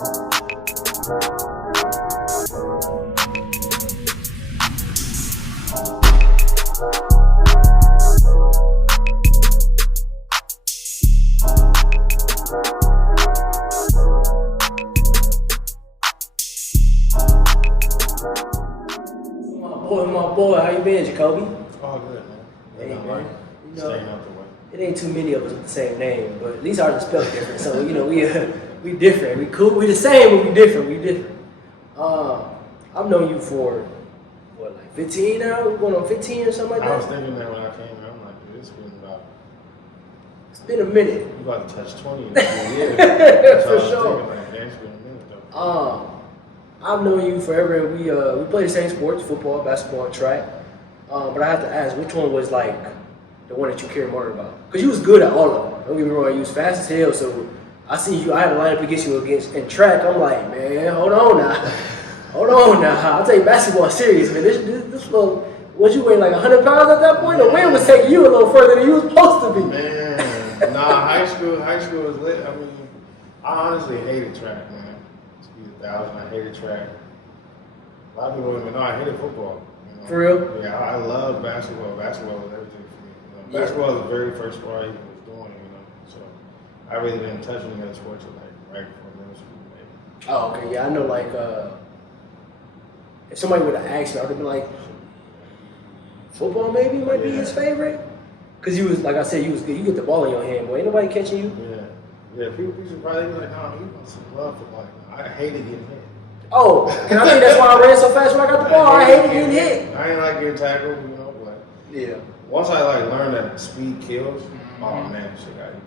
My boy, how you been, Jacoby? All good, man. Hey, man. Staying out the way. It ain't too many of us with the same name, but at least ours is spelled different. So we different. We cool. We the same, but we different. We different. I've known you for what, like 15 now? We're going on 15 or something like that. I was thinking that when I came in, I'm like, dude, it's been about. It's been a minute. You about to touch 20 in a few years. For sure. Like, yeah, it's been a minute though. I've known you forever. We play the same sports: football, basketball, and track. But I have to ask, which one was like the one that you cared more about? Because you was good at all of them. Don't get me wrong, you was fast as hell. So I see you. I had a lineup against you in track. I'm like, man, hold on now. I'll take basketball serious, man. This little, what you weigh, like 100 pounds at that point? The wind was taking you a little further than you was supposed to be. Man, nah, high school was lit. I mean, I honestly hated track, man. To be 1,000, I hated track. A lot of people don't even know I hated football. You know? For real? Yeah, I love basketball. Basketball was everything for me. Basketball was the very first sport I even was doing, So I really didn't touch any other sports until like right before middle school, maybe. Oh, okay. Yeah, I know. Like, if somebody would have asked me, I would have been like, football maybe might be his favorite. Cause you was, like I said, you was good. You get the ball in your hand, boy. Ain't nobody catching you. Yeah. People should probably be like, nah, you must love football. I hated getting hit. Oh, and I think that's why I ran so fast when I got the ball. I hated getting hit. I ain't like getting tackled, but yeah. Once I learned that speed kills, oh man, shit got you.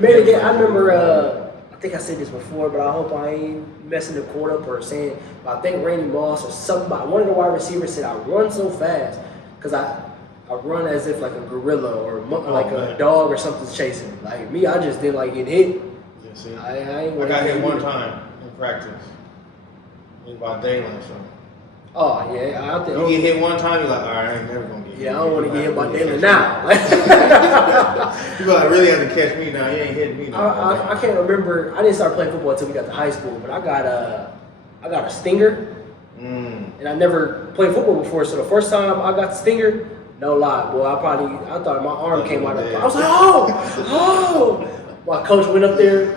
Man, again, I remember. I think I said this before, but I hope I ain't messing the court up or saying. But I think Randy Moss or somebody, one of the wide receivers said I run so fast because I run as if like a gorilla or a dog or something's chasing me. Like me, I just didn't like getting hit. Yeah, see, I got hit one time in practice. It was by Dayland, so. Oh yeah, I think you get hit one time, you're like, all right, I ain't never gonna get hit. Yeah, I don't want to get hit by Dayland now. You like really have to catch me now. You ain't hitting me now. I can't remember. I didn't start playing football until we got to high school, but I got a stinger, and I never played football before. So the first time I got the stinger, no lie, boy, I thought my arm came out of it. I was like, oh. My coach went up there.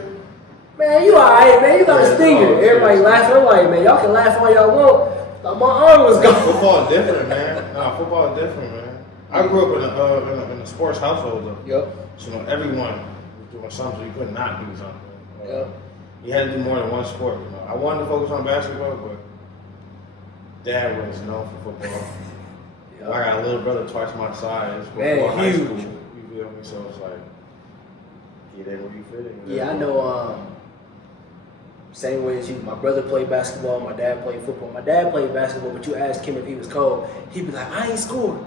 Man, you alright, man. You got a stinger. Everybody laughing. I'm like, man, y'all can laugh all y'all want. Like, my arm was gone. Football is different, man. Nah, football is different, man. I grew up in a sports household, though. Yep. So everyone was doing something. You could not do something. Yep. You had to do more than one sport. I wanted to focus on basketball, but Dad was known for football. Yep. I got a little brother twice my size before high school. You feel me? So it's like, get in where you fit in. Yeah, I know. Same way as you. My brother played basketball. My dad played football. My dad played basketball, but you asked him if he was cold, he'd be like, I ain't scored.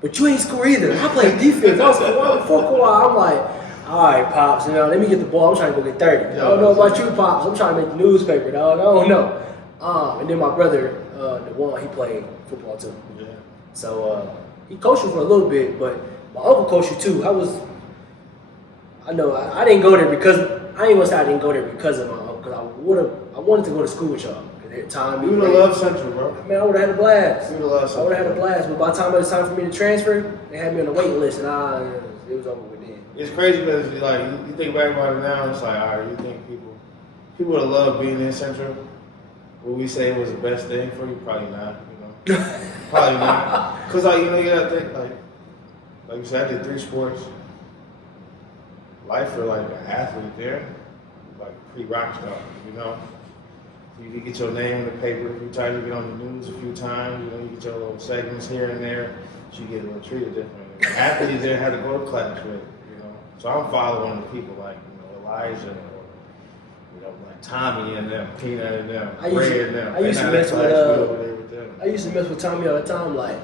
But you ain't score either. I played defense. I was like, why the fuck? I'm like, all right, Pops, let me get the ball. I'm trying to go get 30. I don't know about you, Pops. I'm trying to make the newspaper, dog. I don't know. And then my brother, the one, he played football too. Yeah. So he coached you for a little bit, but my uncle coached you too. I know I didn't go there because, I ain't gonna say I didn't go there because of my uncle, because I wanted to go to school with y'all. At the time, you would have loved Central, bro. Man, I would have had a blast. You would have loved Central. I would have had a blast, but by the time it was time for me to transfer, they had me on the waiting list, and it was over with then. It's crazy because like you think back about it now, it's like, all right, you think people would have loved being in Central. Would we say it was the best thing for you? Probably not. Probably not. Because you gotta think like you said, I did 3 sports. Life for like an athlete there, like pre-rock star, You get your name in the paper a few times, you get on the news a few times, you get your little segments here and there, so you get a little treated differently. Athletes there had to go to class with, So I'm following the people like, Elijah or, like Tommy and them, Peanut and them, Ray and them. I used to mess with Tommy all the time, like,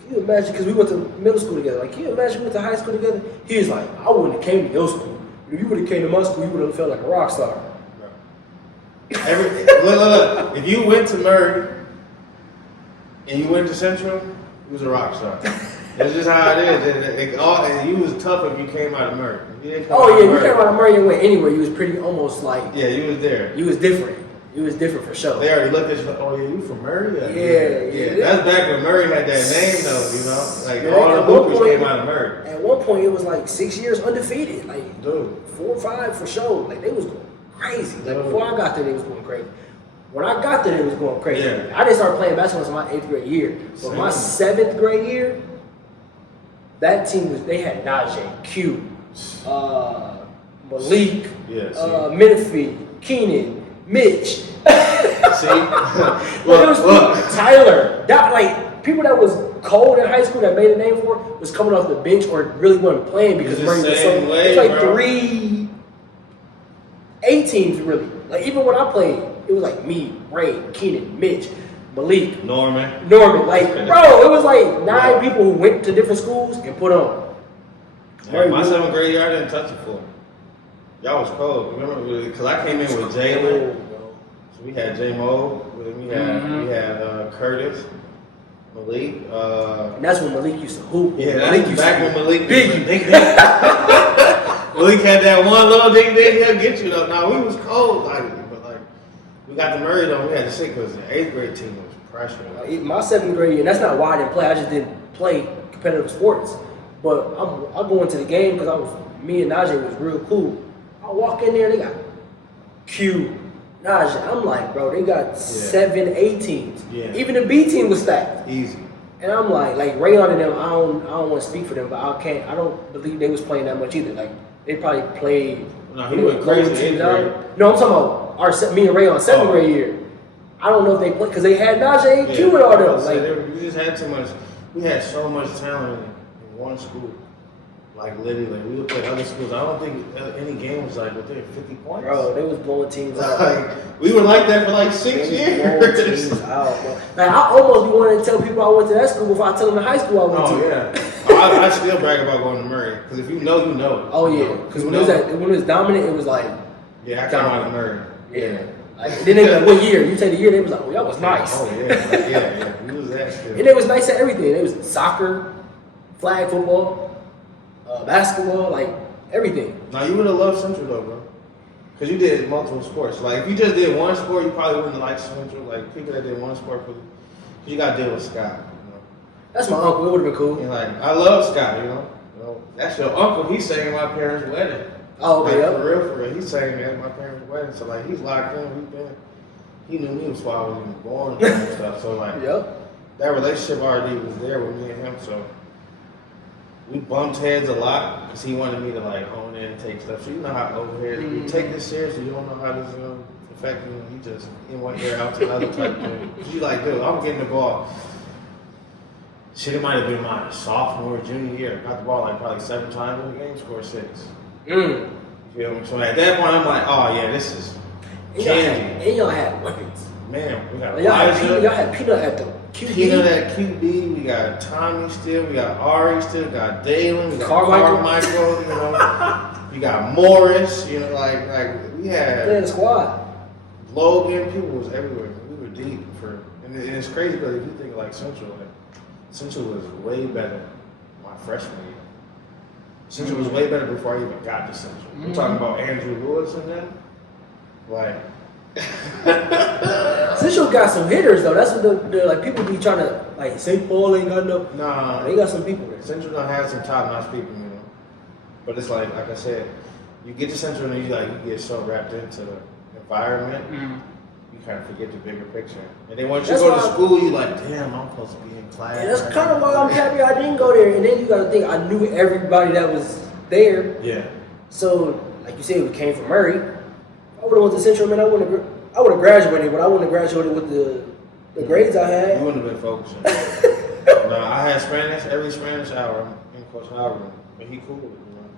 can you imagine, because we went to middle school together, like, can you imagine we went to high school together? He was like, I wouldn't have came to your school. If you would have came to my school, you would have felt like a rock star. Look, if you went to Murray and you went to Central, you was a rock star. That's just how it is. And you was tough if you came out of Murray. Oh yeah, you came out of Murray and went anywhere. You was pretty almost like. Yeah, you was there. You was different. You was different for sure. They already looked at you like, oh yeah, you from Murray? Yeah. That's back when Murray had that name though, you know? Like all the hoopers came out of Murray. At one point it was like 6 years undefeated. Like Dude. 4 or 5 for sure. Like they was going crazy. Like before I got there, they was going crazy. When I got there, they was going crazy. Yeah. I didn't start playing basketball until my 8th grade year. But my 7th grade year, that team they had Najee, Q, Malik, Menifee, Keenan, Mitch. See? look. Tyler. That like people that was cold in high school that made a name for it was coming off the bench or really wasn't playing because Murray was so. It's like 3 8 teams really. Like even when I played, it was like me, Ray, Keenan, Mitch, Malik, Norman. Like bro, it was like 9 people who went to different schools and put on. Yeah, my 7th grade year, I didn't touch it for. Y'all was cold. Remember, because I came in with Jlew. So we had J Mo. We had Curtis, Malik. And that's when Malik used to hoop. Yeah, that's back when Malik big. Malik had that one little ding he'll get you though. Now we was cold, but we got the Murray though. We had to sit because the 8th grade team was pressure. My 7th grade year, and that's not why I didn't play. I just didn't play competitive sports. But I go into the game because me and Najee was real cool. I walk in there, they got Q, Najee. I'm like, bro, they got 7 A teams. Yeah. Even the B team was stacked. Easy. And I'm like Rayon and them. I don't want to speak for them, but I don't believe they was playing that much either. Like they probably played. No, he went crazy. No, I'm talking about me and Rayon 7th grade year. I don't know if they played because they had Najee and Q and all them. Like we just had too much. We had so much talent in one school. Like literally, we would play other schools. I don't think any game was like within 50 points. Bro, they was blowing teams out. Like we were like that for like 6 years. Blowing teams out, bro. Like I almost be wanting to tell people I went to that school before I tell them the high school I went to. Oh yeah, I still brag about going to Murray because if you know, you know. Oh yeah, because when it was dominant, it was like. Yeah, I came out of Murray. Yeah. Like, then they like, what year? You say the year, they was like, oh, that was nice. Oh yeah, yeah. We was that still. And it was nice at everything. It was soccer, flag football. Basketball, like everything. Now you would have loved Central though, bro, because you did multiple sports. Like if you just did one sport, you probably wouldn't like Central. Like people that did one sport, because you got to deal with Scott. You know? That's my uncle. It would have been cool. And like I love Scott. You know, that's your uncle. He sang at my parents' wedding. Oh, okay, like, for real. He sang at my parents' wedding. So like he's locked in. He knew me before I was even born and stuff. So like that relationship already was there with me and him. So. We bumped heads a lot because he wanted me to like hone in and take stuff. So you know how over here, you take this seriously, you don't know how this is going to affect you. You just in one ear out to another type thing. You like, dude, I'm getting the ball. Shit, it might have been my sophomore, junior year. Got the ball like probably 7 times in the game, scored 6. You feel me? So at that point, I'm like, oh yeah, this is candy. And y'all had weapons. Man, we got y'all had Peanut at the QB. Peanut at QB. We got Tommy still. We got Ari still. We got Dalen. We got Carmichael. You know, you got Morris. You know, like we had. Yeah, the squad. Logan. People was everywhere. We were deep and it's crazy because if you think like Central was way better my freshman year. Central was way better before I even got to Central. We're talking about Andrew Lewis and them. Like. Central got some hitters though. That's what the like people be trying to like. St. Paul ain't got no. Nah, they got some people there. Central don't have some top-notch people, you know. But it's like I said, you get to Central and you get so wrapped into the environment, you kind of forget the bigger picture. And then once you go to school, you like, damn, I'm supposed to be in class. And that's kind of why I'm happy I didn't go there. And then you got to think I knew everybody that was there. Yeah. So like you said, we came from Murray. I would have went to Central, man. I would have graduated, but I wouldn't have graduated with the grades I had. You wouldn't have been focusing. No, I had Spanish every Spanish hour in Coach Howard, but he cool with it. You know?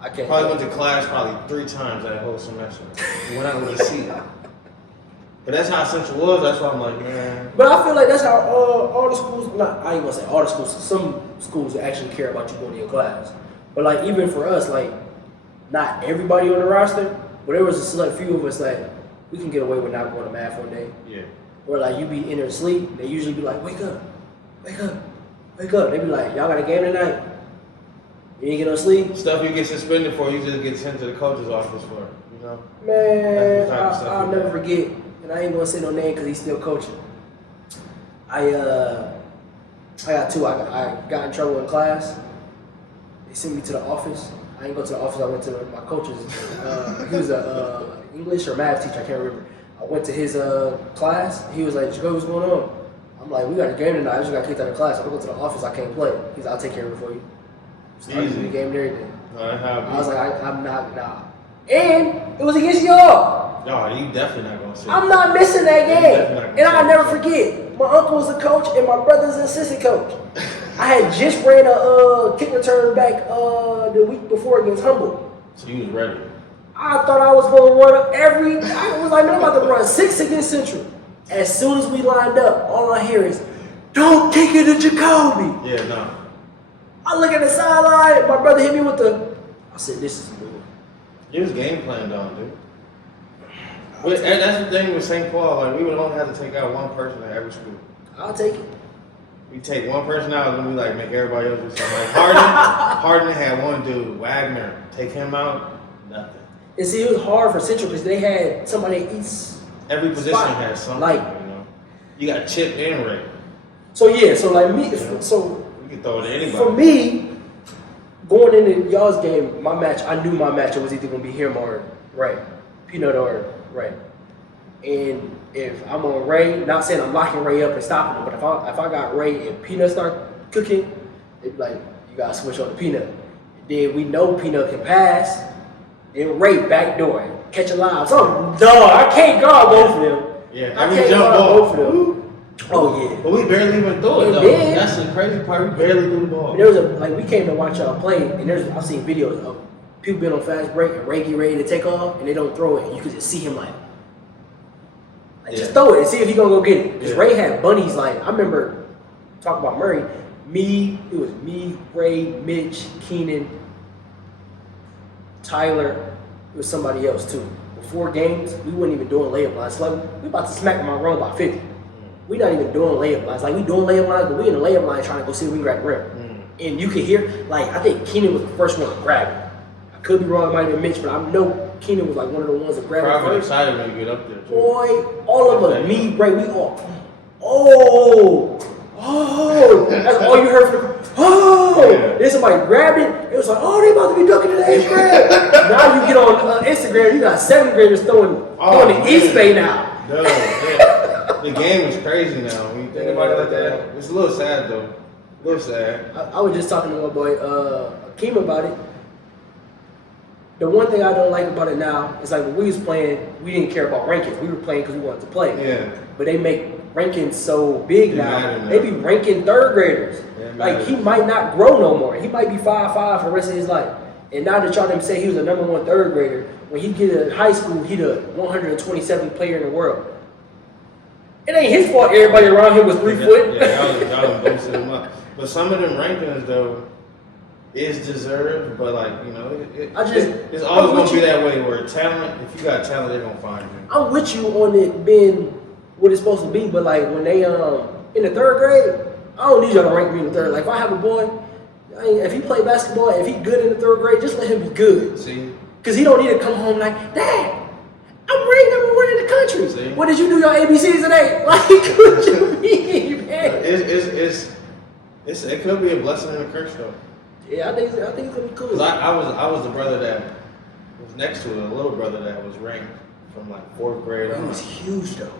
I can't. Probably went to class probably 3 times that whole semester. Went out with a C. But that's how Central was. That's why I'm like, man. But I feel like that's how all the schools. I ain't gonna say all the schools. Some schools actually care about you going to your class. But like even for us, like not everybody on the roster. But there was a select few of us that we can get away with not going to math one day. Yeah. Or like you be in there asleep, they usually be like, wake up, wake up. They be like, y'all got a game tonight? You ain't get no sleep? Stuff you get suspended for, you just get sent to the coach's office for, you know? Man, That's the type of stuff I'll we never got. forget, and I ain't gonna say no name because he's still coaching. I got two. I got in trouble in class. They sent me to the office. I didn't go to the office. I went to my coach's. He was a English or math teacher. I can't remember. I went to his class. He was like, "Jlew, what's going on?" I'm like, "We got a game tonight. I just got kicked out of class. I'm gonna go to the office. I can't play." He's like, "I'll take care of it for you." Started Easy. the game and everything. I was like, I'm not, nah. And it was against y'all. No, you definitely not gonna see. I'm not missing that Yeah, you game. definitely not And gonna I'll see never it. forget, my uncle was a coach and my brother's an assistant coach. I had just ran a kick return back the week before against Humboldt. So you was ready. I thought I was going to run up I was like, man, I'm about to run 6 against Central. As soon as we lined up, all I hear is, don't kick it to Jacoby. Yeah, no. I look at the sideline, my brother hit me with I said, this is good. It was game planned on, dude. And that's the thing with St. Paul. Like, we would only have to take out one person at every school. I'll take it. We take one person out and we like make everybody else do something. Like Harden had one dude, Wagner. Take him out, nothing. And see, it was hard for Central because they had somebody at each Every position spot. has something, Like, you know. You got Chip and Ray. so yeah, so like me, Yeah. so You can throw it to anybody. for me, going into y'all's game, my match, I knew my matchup was either gonna be him or Ray, Peanut or Ray. And if I'm on Ray, not saying I'm locking Ray up and stopping him, but if I got Ray and Peanut start cooking, they'd be like, you gotta switch on to Peanut. And then we know Peanut can pass, then Ray backdoor, catch a line. So dog, I can't guard both of them. Yeah, I every can't jump guard ball. both of them. Oh yeah. But we barely even threw it And though. then- That's the crazy part. We barely threw the ball. There was we came to watch y'all play, and I've seen videos of people being on fast break and Ray get ready to take off, and they don't throw it, and you could just see him like just Yeah. throw it and see if he gonna go get it. Because Yeah. Ray had bunnies like I remember talking about Murray. It was me, Ray, Mitch, Keenan, Tyler. It was somebody else too. Before games, we wasn't even doing layup lines. Like we about to smack my run by 50. We not even doing layup lines. Like we doing layup lines, but we in the layup line trying to go see if we grab the rim. And you could hear, like I think Keenan was the first one to grab it. I could be wrong, it might have been Mitch, but I know Keenan was like one of the ones that grabbed it Probably first. excited when you get up there too. Boy, all of us, me, Ray, we all, that's all you heard from Yeah. Then somebody grabbed it, it was like, oh, they about to be ducking to the 8th grade. Now you get on Instagram, you got 7th graders throwing the man. East Bay now. Dude, yeah. The game is crazy now. When you think about it like that, it's a little sad though. A little sad. I was just talking to my boy Akeem about it. The one thing I don't like about it now is like when we was playing, we didn't care about rankings. We were playing because we wanted to play. Yeah. But they make rankings so big It now. matters now. They be ranking 3rd graders. It Like matters. he might not grow no more. He might be 5'5" for the rest of his life. And now that y'all done say he was the number 1 3rd grader, when he get to high school, he the 127th player in the world. It ain't his fault everybody around him was 3 foot. Yeah, y'all done boosted him up. But some of them rankings though is deserved, but like, you know, it's always I'm gonna with be you. that way where talent, if you got talent, they're gonna find you. I'm with you on it being what it's supposed to be, but like when they in the 3rd grade, I don't need y'all to rank me in the 3rd. Like if I have a boy, if he play basketball, if he good in the 3rd grade, just let him be good. See? Cause he don't need to come home like, Dad, I'm ranked number 1 in the country. See? What did you do your ABCs today? Like, what you mean, man? It could be a blessing and a curse though. Yeah, I think it's gonna be cool. Cause I was the brother that was next to it, a little brother that was ranked from like 4th grade He on. was huge though.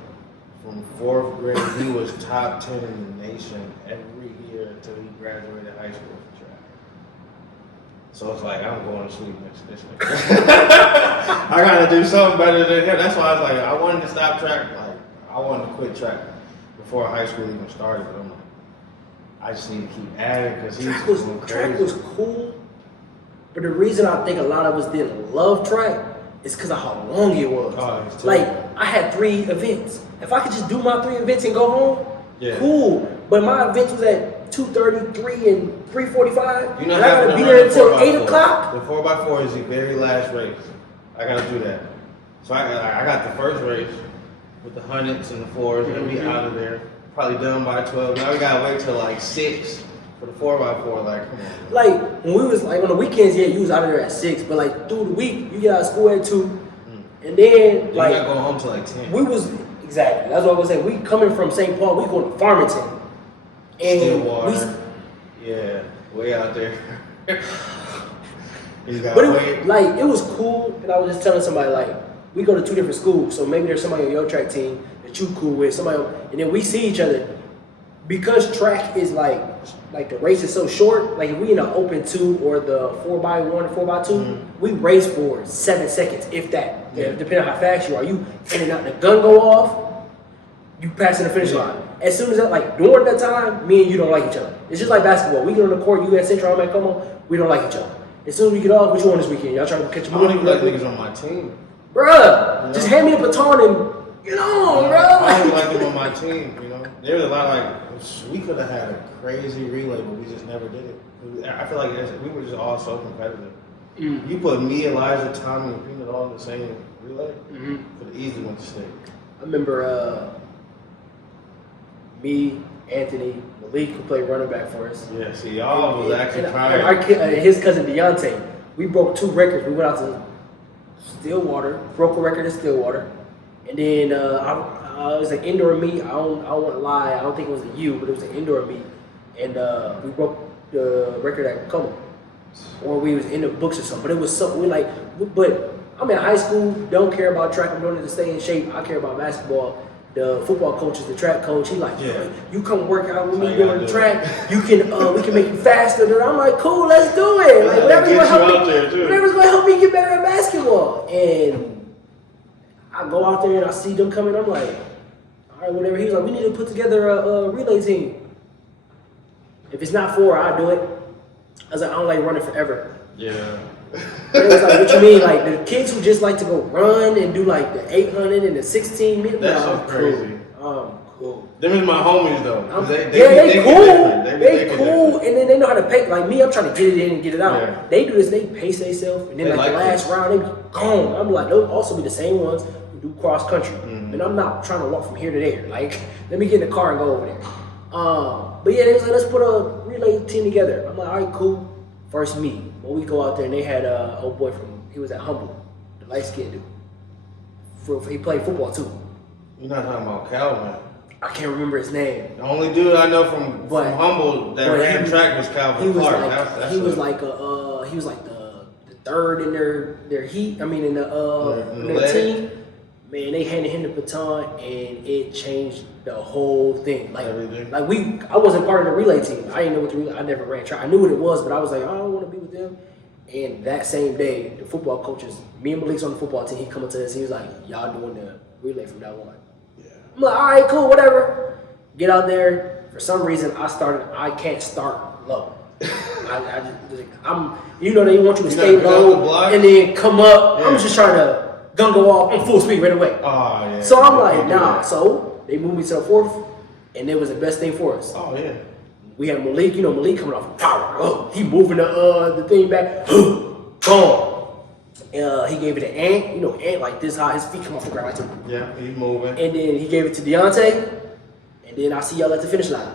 From 4th grade, he was top 10 in the nation every year until he graduated high school for track. So it's like, I'm going to sleep next to this nigga. I gotta do something better than him. That's why I was like, I wanted to stop track. Like, I wanted to quit track before high school even started. But I'm like, I just need to keep adding because he's going Track crazy. was cool, but the reason I think a lot of us didn't love track is because of how long it was. Oh, it's Like terrible. I had 3 events. If I could just do my 3 events and go home, Yeah. cool. But my events was at 2:30, 3, and 3:45. You're And not I having gotta to be run there the until 4x4. 8 o'clock. The 4x4 is the very last race. I gotta do that. So I got the first race with the hundreds and the 4s, and we out of there. Probably done by 12. Now we gotta wait till like 6 For the 4x4, like, come on. Like when we was like on the weekends, yeah, you was out of there at 6, but like through the week, you get out of school at 2, and then You're like not going home till like 10. we was exactly. That's what I was saying. We coming from St. Paul, we going to Farmington, and Stillwater. Yeah, way out there. But it was cool, and I was just telling somebody like we go to 2 different schools, so maybe there's somebody on your track team that you cool with, somebody, and then we see each other because track is like the race is so short. Like if we in an open 2 or the 4x1 or 4x2, we race for 7 seconds, if that. Yeah. Depending on how fast you are, you in and out. The gun go off, you passing the finish line. As soon as that, like during that time, me and you don't like each other. It's just like basketball. We get on the court, you at Central, I'm at Como, we don't like each other. As soon as we get off, what you want this weekend? Y'all trying to catch a movie? I don't even like niggas on my team. Bruh, just hand me the baton and get on, bro. I don't even like them on my team, you know. There was a lot of like, we could have had a crazy relay, but we just never did it. I feel like we were just all so competitive. You put me, Elijah, Tommy, and Peanut all in the same relay, could have easily went to state. I remember me, Anthony, Malik, who played running back for us. Yeah, see, y'all was actually trying. His cousin Deontay, we broke 2 records. We went out to Stillwater, broke a record in Stillwater, and then it was an indoor meet. I don't want to lie. I don't think it was a U, but it was an indoor meet, and we broke the record at Como, or we was in the books or something. But it was something but I'm in high school. Don't care about track. I'm doing it to stay in shape. I care about basketball. The football coach is the track coach. He like, you come work out with me doing the track. You can, we can make you faster. And I'm like, cool, let's do it. Like whatever's gonna help me get better at basketball. And I go out there and I see them coming. I'm like, all right, whatever. He's like, we need to put together a relay team. If it's not 4, I'll do it. I was like, I don't like running forever. Yeah. And it was like, what you mean? Like the kids who just like to go run and do like the 800 and the 16 minutes. That's so crazy. Cool. Them is my homies though. They cool. They cool, and then they know how to pace. Like me, I'm trying to get it in and get it out. Yeah. They do this. They pace themselves, and then like the last round, they be gone. I'm like, they'll also be the same ones who do cross country, and I'm not trying to walk from here to there. Like, let me get in the car and go over there. But yeah, they was like, let's put a relay team together. I'm like, all right, cool. First meet. When we go out there, and they had a old boy he was at Humble, the light skinned dude. He played football too. You're not talking about Calvin. I can't remember his name. The only dude I know from Humble that ran track was Calvin Clark. He was like the third in their heat. I mean in their team. Man, they handed him the baton and it changed the whole thing. Like I wasn't part of the relay team. I didn't know what the relay. I never ran track. I knew what it was, but I was like, I don't want to be with them. And that same day, the football coaches, me and Malik's on the football team. He come up to us. He was like, y'all doing the relay from now on. I'm like, all right, cool, whatever. Get out there. For some reason, I can't start low. I'm, they want you to stay low and then come up. Yeah. I'm just trying to gun go off on full speed right away. Oh, yeah. So I'm like, nah. So they moved me to the 4th, and it was the best thing for us. Oh, yeah. We had Malik, Malik coming off power. He moving the thing back. Boom. He gave it to Ant, Ant like this high, his feet come off the ground like this. Yeah, he's moving. And then he gave it to Deontay, and then I see y'all at the finish line.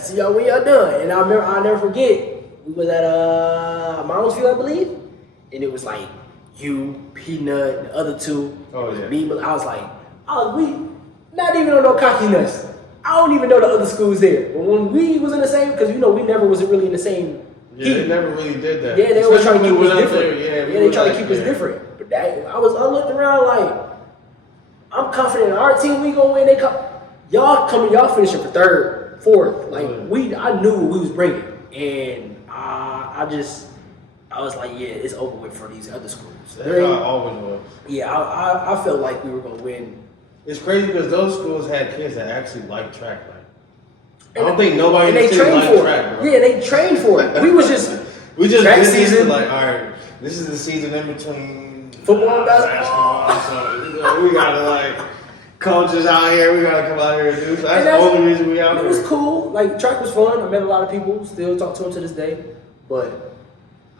See y'all when y'all done. And I'll never forget, we was at Moundsview, I believe, and it was like you, Peanut, the other 2. Oh yeah. Me, I was like, we not even on no cocky nuts. I don't even know the other schools there. But when we was in the same, because we never was really in the same. Yeah, they never really did that. Yeah, they always try to keep us different. There, they try to keep us different. But I looked around like, I'm confident in our team we gonna win. Y'all finishing for 3rd, 4th. Like I knew what we was bringing, and I was like, yeah, it's over with for these other schools. That's how I always was. Yeah, I felt like we were gonna win. It's crazy because those schools had kids that actually liked track. I don't think nobody in the city liked track, bro. Yeah, they trained for it. We just track season. Like, all right, this is the season in between football and basketball. So we gotta coaches out here. We gotta come out here and do. So that's the only reason we out here. It was cool. Like track was fun. I met a lot of people. Still talk to them to this day. But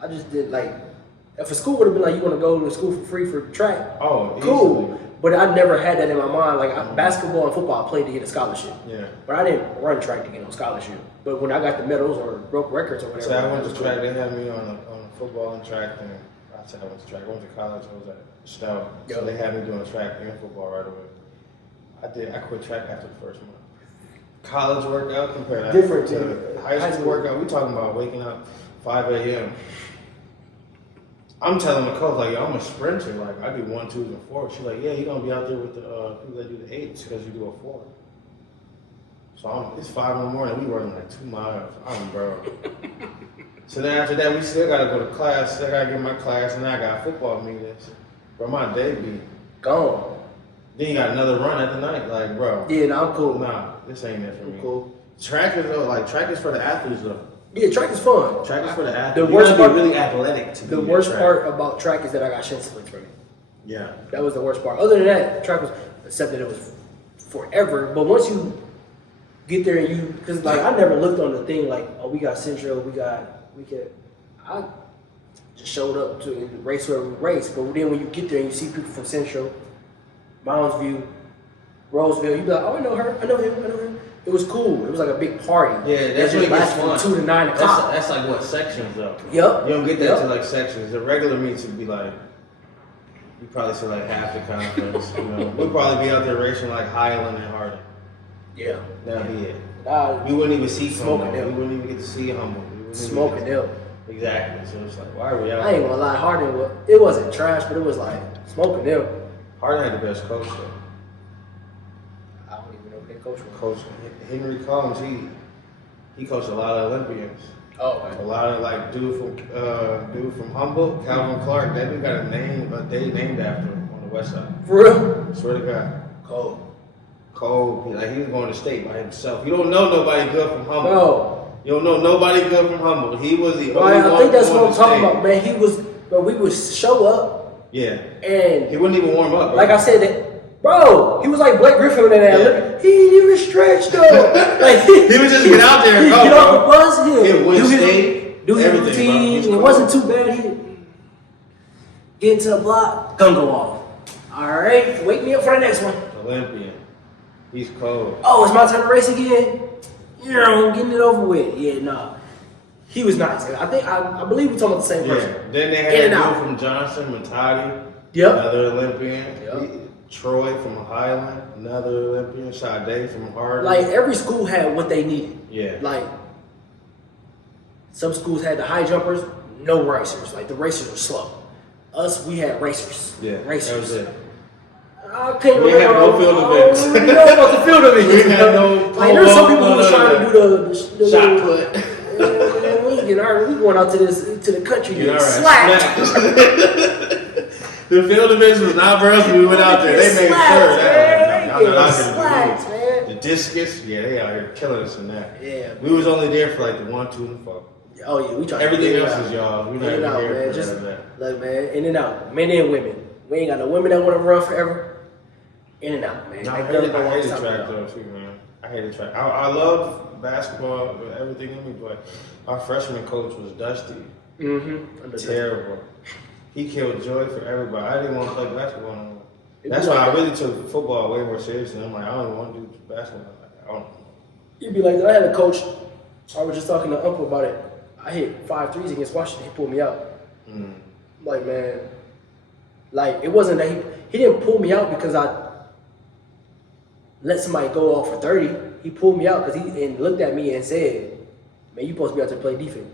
I just did if a school would have been like, you want to go to school for free for track? Oh, cool. Easily. But I never had that in my mind. Like basketball and football, I played to get a scholarship. Yeah. But I didn't run track to get no scholarship. But when I got the medals or broke records or whatever. So I went to track. They had me on a football and track thing. I said I went to track. I went to college. I was at Stowe. So they had me doing track and football right away. I quit track after the first month. College workout compared to high school workout. We talking about waking up 5 a.m. I'm telling the coach, like, yo, I'm a sprinter. Like, I do 1, 2, and 4. She's like, yeah, you're going to be out there with the people that do the 8s because you do a 4. So it's 5 in the morning. We running like 2 miles. I'm bro. So then after that, we still got to go to class. Still got to get my class. And then I got football meetings. Bro, my day be gone. Then you got another run at the night. Like, bro. Yeah, no, I'm cool. Nah, this ain't it for me. Cool. Track is for the athletes, though. Yeah, track is fun. Track is for the athletes. The worst part, really athletic to the worst part about track is that I got shin splints from it. Yeah. That was the worst part. Other than that, track was, except that it was forever. But once you get there and because like I never looked on the thing like, oh, we got Central, I just showed up to race where we race. But then when you get there and you see people from Central, Mounds View, Roseville, you be like, oh, I know her, I know him. It was cool. It was like a big party. Yeah, that's what what gets fun. From 2 to 9 o'clock. That's like what sections though. Yep. You don't get that to like sections. The regular meets would be like, you probably see like half the conference. We'd probably be out there racing like Highland and Harding. Yeah. That'd be it. You wouldn't even see Smoking them. You wouldn't even get to see Humble. Smoking them. Exactly. So it's like, why are we out? I ain't gonna lie, Harding it wasn't trash, but it was like smoking them. Harding had the best coach though. I don't even know who their coach was. Coach Henry Combs, he coached a lot of Olympians. Oh, okay. A lot of like dude from Humboldt, Calvin Clark. That dude got a day named after him on the west side. For real? Swear to God. Cold. Like he was going to state by himself. You don't know nobody good from Humboldt. No. You don't know nobody good from Humboldt. He was the only one. I think that's what I'm talking about, man. But we would show up. Yeah. And he wouldn't even warm up. Bro. Like I said, he was like Blake Griffin in that. Yeah. He didn't even stretch though. Like he would just get out there and go. Get off the bus, do his routine. It wasn't too bad. He'd get into the block, gun go off. All right, wake me up for the next one. Olympian. He's cold. Oh, it's my turn to race again. Getting it over with. Yeah, nah. He was nice. I believe we're talking about the same person. Then they had a dude from Johnson, Matati. Yep. Another Olympian. Yep. Troy from Highland, another Olympian. Sade from Harding. Like every school had what they needed. Yeah. Like some schools had the high jumpers, no racers. Like the racers were slow. Us, we had racers. Yeah. Racers. That was it. I can't remember. We had no field events. I don't really know about the field events. We had no. Like there's some people who were trying to do the shot put. We going out to the country to get slapped. The field events was not for us when we went out there. They made sure that. The discus, they out here killing us in that. Yeah. We was only there for like the 1, 2, and 4. Oh yeah, we trying. Everything else is y'all. We not even here for just that. Look, man, in and out, men and women. We ain't got no women that want to run forever. In and out, man. No, I hated track though too, man. I hated track. I loved basketball with everything in me, but our freshman coach was dusty. Mm-hmm. Terrible. He killed joy for everybody. I didn't want to play basketball no more. That's why I really took football way more seriously. I'm like, I don't even want to do basketball. I don't. You'd be like, I had a coach. I was just talking to Uncle about it. I hit 5 threes against Washington. He pulled me out. Like, man, like it wasn't that he didn't pull me out because I let somebody go off for 30. He pulled me out because he looked at me and said, man, you supposed to be out there to play defense.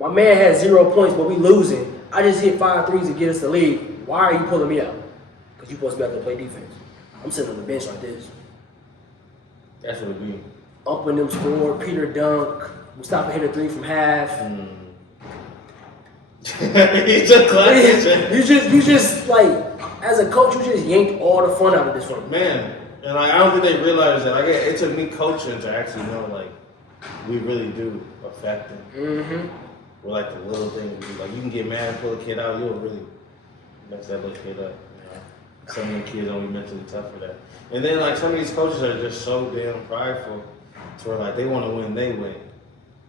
My man had 0 points, but we losing. I just hit 5 threes to get us the lead. Why are you pulling me out? Because you supposed to be out there to play defense. I'm sitting on the bench like this. That's what it be. Up when them scored, Peter dunk. Mustafa hit a 3 from half. You just like, as a coach, you just yanked all the fun out of this one. Man, and like, I don't think they realize that. Like, it took me coaching to actually know, like, we really do affect them. Or like the little things. Like, you can get mad and pull a kid out, you'll really mess that little kid up. Some of the kids don't be mentally tough for that. And then like some of these coaches are just so damn prideful to where like they want to win, they win.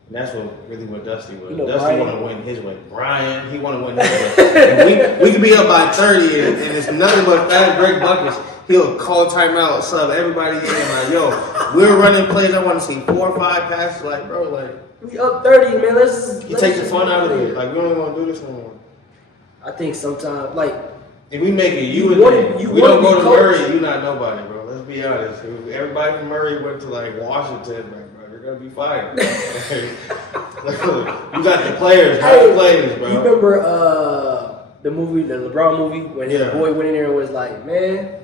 And that's what Dusty was. You know, Dusty Brian. want to win his way. Brian, he want to win his way. And we could be up by 30 and it's nothing but fast break buckets. He'll call timeout, sub everybody in. Like, yo, we're running plays. I want to see 4 or 5 passes. Like, bro, like. We up 30, man. Let's take the fun out of it. Like, we don't even want to do this anymore. I think sometimes, like. If we make it, we don't go to Murray, you not nobody, bro. Let's be honest. If everybody from Murray went to, like, Washington, bro, they're going to be fired. You got the players, not the players, bro. You remember the movie, the LeBron movie, when his boy went in there and was like, man,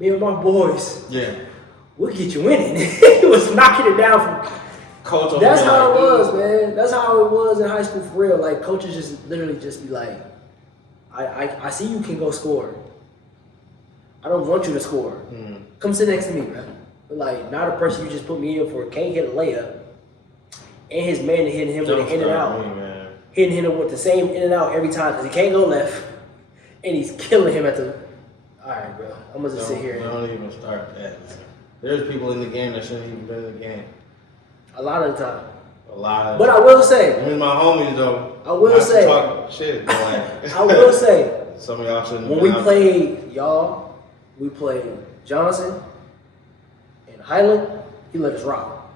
me and my boys, we'll get you winning. He was knocking it down from coach. That's how it was, man. That's how it was in high school for real. Like, coaches just literally just be like, I see you can go score. I don't want you to score. Come sit next to me, man. But like, now the person you just put me in for can't hit a layup, and his man hitting him with an in and out, hitting him with the same in and out every time because he can't go left, and he's killing him at the. All right, bro. I'm gonna just sit here. Don't even start that. There's people in the game that shouldn't even be in the game. A lot of the time. But I will say. I mean, my homies though. I will say. Talk shit, but like, I will say. Some of y'all shouldn't. When we played y'all, we played Johnson and Highland. He let us rock.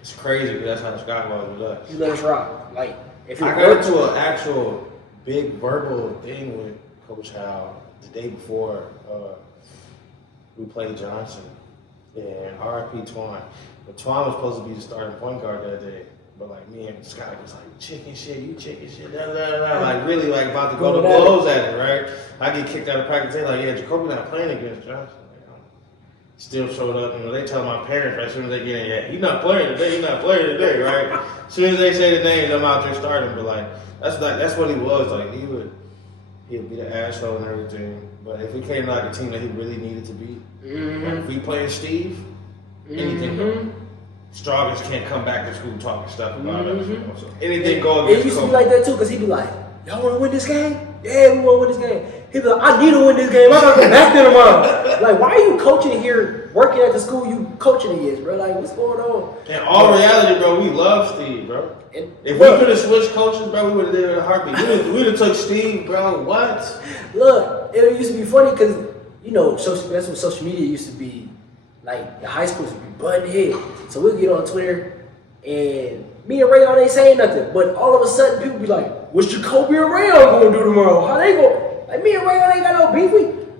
It's crazy because that's how Scott was with us. He let us rock. Like if I got into an actual big verbal thing with Coach Hal the day before we played Johnson and RIP Twan. But Twan was supposed to be the starting point guard that day. But like me and Scott was like, chicken shit, da da da. Like really like about to go to blows at it, right? I get kicked out of practice. They like, yeah, Jacoby not playing against Johnson. Like, still showed up. You know, they tell my parents right as soon as they get in, yeah, he's not playing today, right? As soon as they say the names, I'm out there starting. But like that's what he was. Like he'd be the asshole and everything. But if we came to like a team that he really needed to beat, like if we playing Steve, anything goes. Strongest can't come back to school talking stuff about us. You know? So anything go against. It used to be like that too, because he'd be like, y'all want to win this game? Yeah, we want to win this game. He'd be like, I need to win this game. I got to go back there tomorrow. Like, why are you coaching here, working at the school you coaching against, bro? Like, what's going on? In all reality, bro, we love Steve, bro. If we could have switched coaches, bro, we would have did it in a heartbeat. We'd have took Steve, bro. What? Look, it used to be funny because, you know, that's what social media used to be. Like, the high schools would be butting head. So we'll get on Twitter, and me and Rayon ain't saying nothing. But all of a sudden, people be like, what's Jacoby and Rayon going to do tomorrow? How they go? Like, me and Rayon ain't got no beef.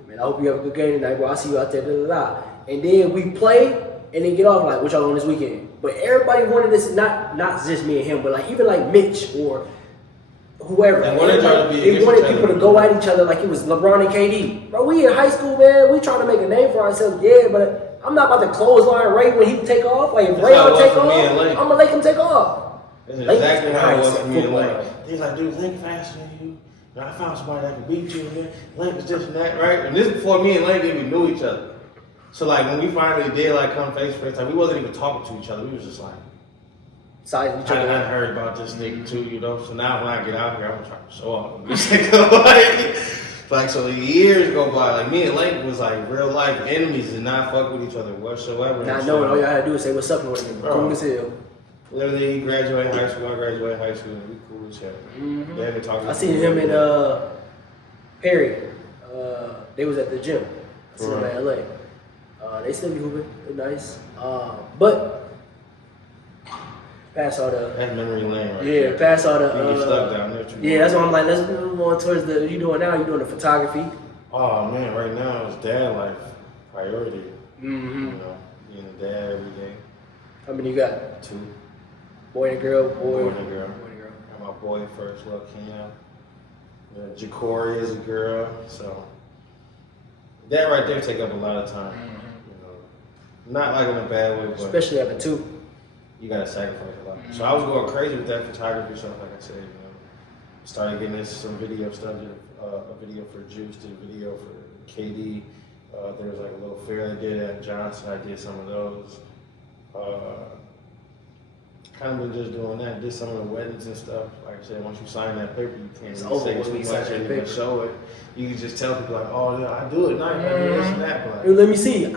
Man, I hope you have a good game tonight, bro. I'll see you out there, da da da. And then we play, and then get off like, what y'all on this weekend? But everybody wanted this, not just me and him, but like even like Mitch or whoever. They wanted people to go at each other like it was LeBron and KD. Bro, we in high school, man. We trying to make a name for ourselves, yeah, but I'm not about to clothesline Ray when he take off. Like, if Ray don't take off, I'm going to let him take off. That's exactly how it was for me and Link. He's like, dude, Link faster than you. I found somebody that can beat you. Man. Link is this and that, right? And this is before me and Link even knew each other. So, like, when we finally did, like, come face to face, like, we wasn't even talking to each other. We was just like, sizing each other. I heard about this nigga too, you know? So now when I get out here, I'm trying to show off. Like, so years go by, like, me and Link was, like, real life enemies and not fuck with each other whatsoever. Not knowing, all y'all had to do is say what's up with him. Cool as hell. Literally, he graduated high school, I graduated high school, and we cool as hell. I seen him and Perry. They was at the gym. I seen them in LA. They still be hooping. They're nice. But pass all the. That's memory lane, right? Yeah, pass all the. You get stuck down there too. Yeah, that's why I'm like, let's move on towards the. You doing now? You doing the photography? Oh man, right now it's dad life priority. Mm-hmm. You know, being a dad every day. How many you got? 2. Boy and girl. Boy and a girl. Got my boy first, little Cam. Jacory is a girl, so that right there take up a lot of time. You know, not like in a bad way, but especially having 2. You gotta sacrifice a lot. So I was going crazy with that photography stuff, like I said. You know, started getting into some video stuff. Did a video for Juice, did a video for KD. There was like a little fair they did at Johnson. I did some of those. Kind of been just doing that. Did some of the weddings and stuff. Like I said, once you sign that paper, you can't really say too much and even show it. You can just tell people like, oh yeah, I do it nice, I do this and that. But let me see.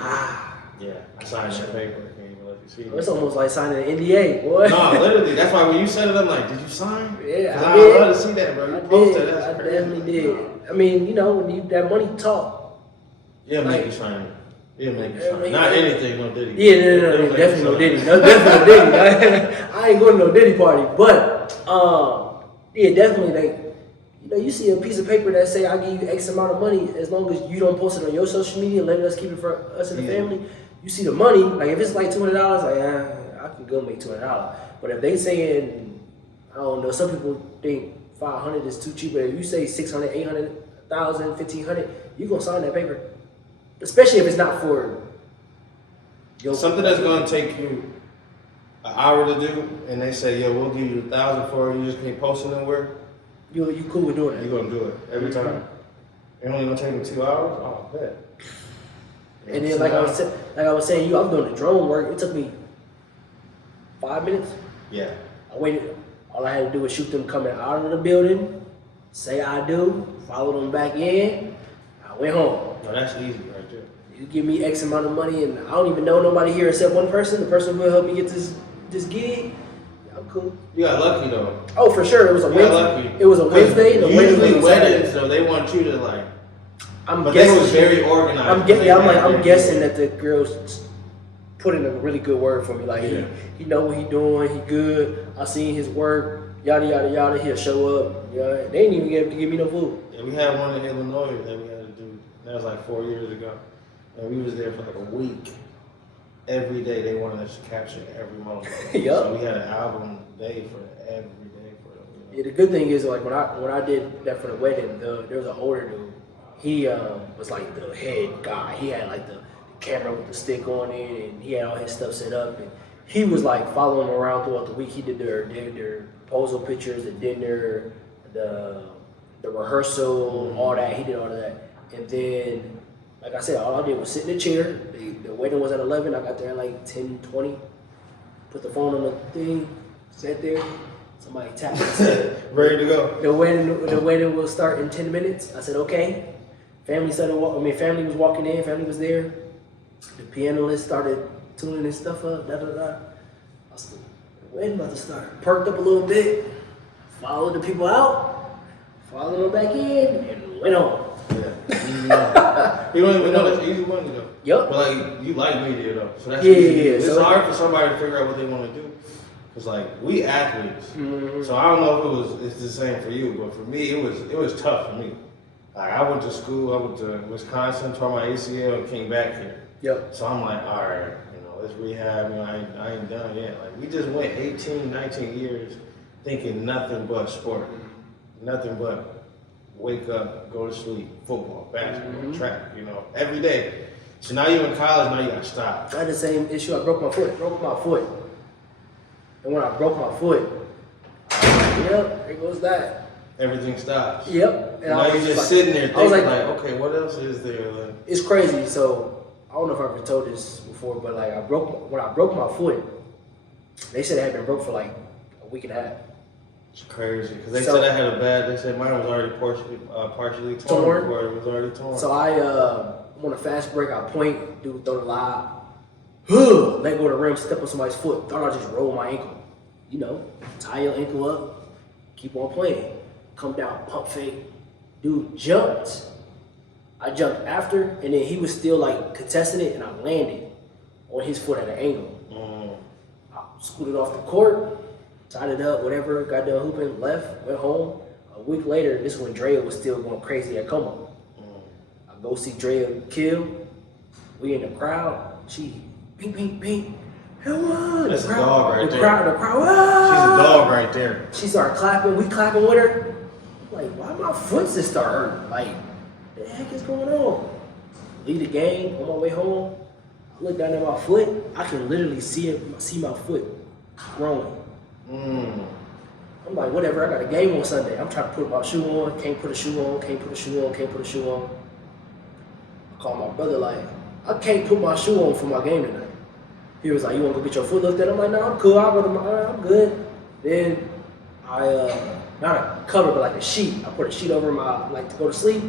yeah, I signed that paper. I can't even let you See, It's almost like signing an NDA, boy. No, literally. That's why when you said it, I'm like, did you sign? Yeah, I would love to see that, bro. You posted that. I That's crazy. definitely did. I mean, you know, when that money talk. Yeah, make you sign it. Yeah, make you sign it. Not anything, no Diddy. Yeah, no, definitely no Diddy. No, definitely no Diddy. I ain't going to no Diddy party. But, yeah, definitely, like, you know, you see a piece of paper that say, I'll give you X amount of money as long as you don't post it on your social media, let us keep it for us and the family. You see the money, like if it's like $200, like, I can go make $200. But if they saying, I don't know, some people think 500 is too cheap, but if you say 600, 800, 1,000, 1,500, you gonna sign that paper. Especially if it's not for something that's gonna take you an hour to do, and they say, yo, we'll give you 1,000 for it, you just can't post it nowhere. You cool with doing it. You're gonna do it every time. It only gonna take me 2 hours? Oh, I bet. And then like I was saying, I was doing the drone work. It took me 5 minutes. Yeah. I waited. All I had to do was shoot them coming out of the building, say I do, follow them back in. I went home. No, that's easy right there. You give me X amount of money, and I don't even know nobody here except one person. The person who will help me get this gig. I'm cool. You got lucky though. Oh, for sure. It was a Wednesday. It was a Wednesday. The usually weddings, though, they want you to like. But they was very organized. I'm guessing that the girls put in a really good word for me. Like he know what he doing. He good. I seen his work. Yada yada yada. He'll show up. Yeah, they didn't even give me no food. Yeah, we had one in Illinois that we had to do. That was like 4 years ago, and we was there for like a week. Every day they wanted us to capture every moment. Yep. So we had an album day for every day for them. You know? Yeah, the good thing is like when I did that for the wedding, there was an older dude. He was like the head guy. He had like the camera with the stick on it, and he had all his stuff set up. And he was like following them around throughout the week. He did their proposal pictures, the dinner, the rehearsal, all that. He did all of that, and then. Like I said, all I did was sit in the chair. The wedding was at 11. I got there at like 10:20. Put the phone on the thing, sat there. Somebody tapped me. Said, ready to go. The wedding will start in 10 minutes. I said, okay. Family family was walking in. Family was there. The pianist started tuning his stuff up. Da da da. I said, the wedding about to start. Perked up a little bit. Followed the people out. Followed them back in, and went on. Yeah. You don't even know that's easy money though. Yep. But like you like media though, so that's easy. Yeah. It's so hard for somebody to figure out what they want to do, cause like we athletes. Mm-hmm. So I don't know if it's the same for you, but for me it was tough for me. Like I went to school, I went to Wisconsin, tore my ACL, and came back here. Yep. So I'm like, all right, let's rehab. I ain't done yet. Like we just went 18, 19 years thinking nothing but sport, nothing but. Wake up, go to sleep, football, basketball, track, every day. So now you're in college, now you gotta stop. I had the same issue. I broke my foot. And when I broke my foot, yep, there goes that. Everything stops. Yep. And now you're just sitting there thinking like, okay, what else is there? Like, it's crazy. So I don't know if I've ever told this before, but like when I broke my foot, they said it had been broke for like a week and a half. It's crazy because they said I had they said mine was already partially torn. Before it was already torn. So I on a fast break, I point, dude throw the lob, let go of the rim, step on somebody's foot. Thought I just rolled my ankle. Tie your ankle up, keep on playing. Come down, pump fake. Dude jumped. I jumped after, and then he was still like contesting it, and I landed on his foot at an angle. I scooted off the court. Tied it up, whatever, got done hooping, left, went home. A week later, this when Drea was still going crazy at Como. I go see Drea kill. We in the crowd. She, ping, ping, ping. That's a dog right there. The crowd, she's a dog right there. She started clapping. We clapping with her. I'm like, why my foot just start hurting? Like, what the heck is going on? Leave the game, on my way home. I look down at my foot. I can literally see my foot growing. I'm like, whatever, I got a game on Sunday. I'm trying to put my shoe on, can't put a shoe on, can't put a shoe on, can't put a shoe on. I called my brother like, I can't put my shoe on for my game tonight. He was like, you want to go get your foot looked at? I'm like, no, I'm cool, I'm good. Then not a cover, but like a sheet. I put a sheet over my, like to go to sleep.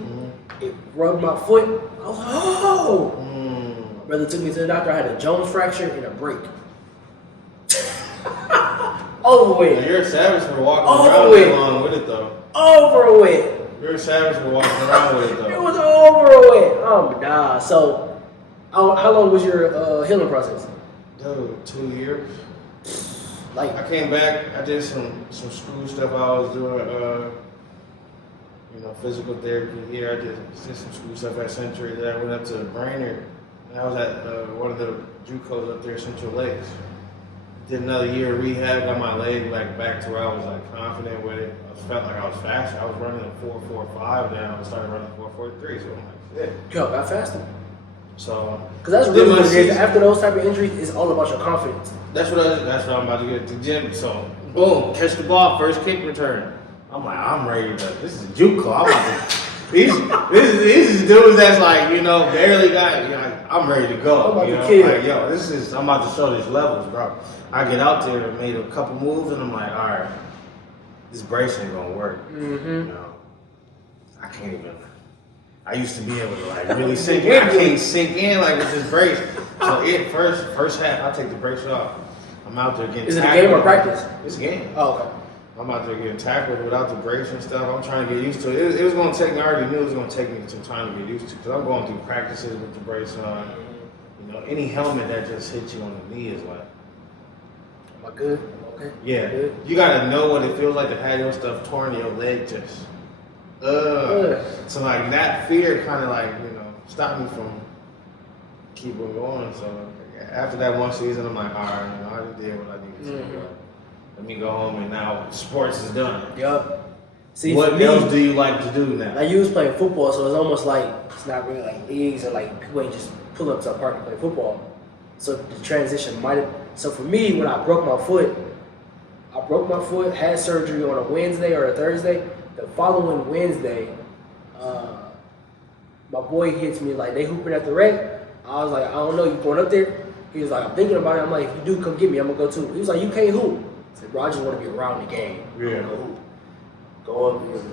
It rubbed my foot. I was like, oh! My brother took me to the doctor. I had a Jones fracture and a break. Overweight. Now, you're a savage for walking Overweight. around along with it though. Overweight. You're a savage for walking around with it though. It was overweight. Oh nah. So, how long was your healing process? Dude, 2 years. Like, I came back. I did some school stuff. I was doing physical therapy here. I did some school stuff at Century. Then I went up to Brainerd, and I was at one of the JUCOs up there, Central Lakes. Did another year of rehab. Got my leg back to where I was confident with it. I felt like I was faster. I was running a 4.45 now. I started running 4.43. So I'm like, shit. yo, got faster. So, because that's really what it is. After those type of injuries, it's all about your confidence. That's what I'm about to get at the gym. So, boom, catch the ball, first kick return. I'm like, I'm ready to. This is a JUCO. I'm about to. These is dudes that's barely got. I'm ready to go. I'm about to kill. Like, yo, I'm about to show these levels, bro. I get out there and made a couple moves, and I'm like, all right, this brace ain't gonna work. Mm-hmm. I can't even. I used to be able to really sink in. I can't sink in with this brace. So first half, I take the brace off. I'm out there getting. Is it tackled. a game or practice? It's a game. Oh, okay. I'm out there getting tackled without the brace and stuff. I'm trying to get used to it. It was going to take me. I already knew it was going to take me some time to get used to because I'm going through practices with the brace on. Any helmet that just hits you on the knee is like. Am I good? Okay. Yeah. Good. You got to know what it feels like to have your stuff torn, your leg just. So that fear kind of stopped me from keeping going. So after that one season, I'm like, all right, I just did what I needed to do. Let me go home and now sports is done. Yup. See, what else do you like to do now? Like you was playing football, so it's almost like it's not really like leagues or like people ain't just pull up to a park and play football. So the transition might have. So for me, when I broke my foot, had surgery on a Wednesday or a Thursday. The following Wednesday, my boy hits me like they hooping at the rec. I was like, I don't know, you going up there? He was like, I'm thinking about it. I'm like, if you do, come get me. I'm gonna go too. He was like, you can't hoop. I said, bro, I just want to be around the game. Yeah. I'm gonna hoop. Go up and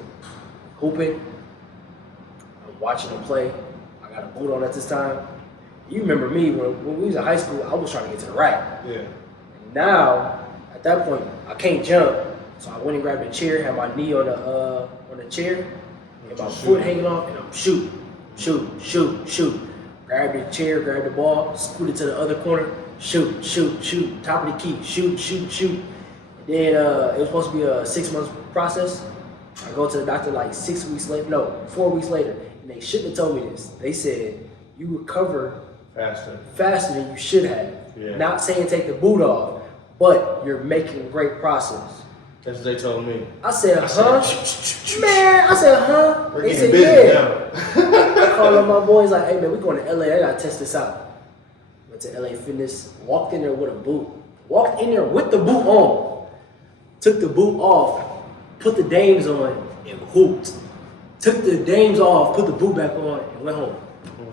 hooping. I'm watching them play. I got a boot on at this time. You remember me when we was in high school? I was trying to get to the rack. Yeah. And now, at that point, I can't jump. So I went and grabbed a chair, had my knee on the chair, and my foot hanging off, and I'm shoot. Grab the chair, grab the ball, scoot it to the other corner, shoot. Top of the key, shoot. And then it was supposed to be a 6 month process. I go to the doctor like 4 weeks later, and they shouldn't have told me this. They said, you recover faster than you should have. Yeah. Not saying take the boot off, but you're making great progress. That's what they told me. I said, huh? Man, I said, huh? We're They getting said, busy yeah. now. I called up my boys like, hey man, we're going to LA. I gotta test this out. Went to LA Fitness, walked in there with a boot. Walked in there with the boot on. Took the boot off, put the dames on, and hooped. Took the dames off, put the boot back on, and went home.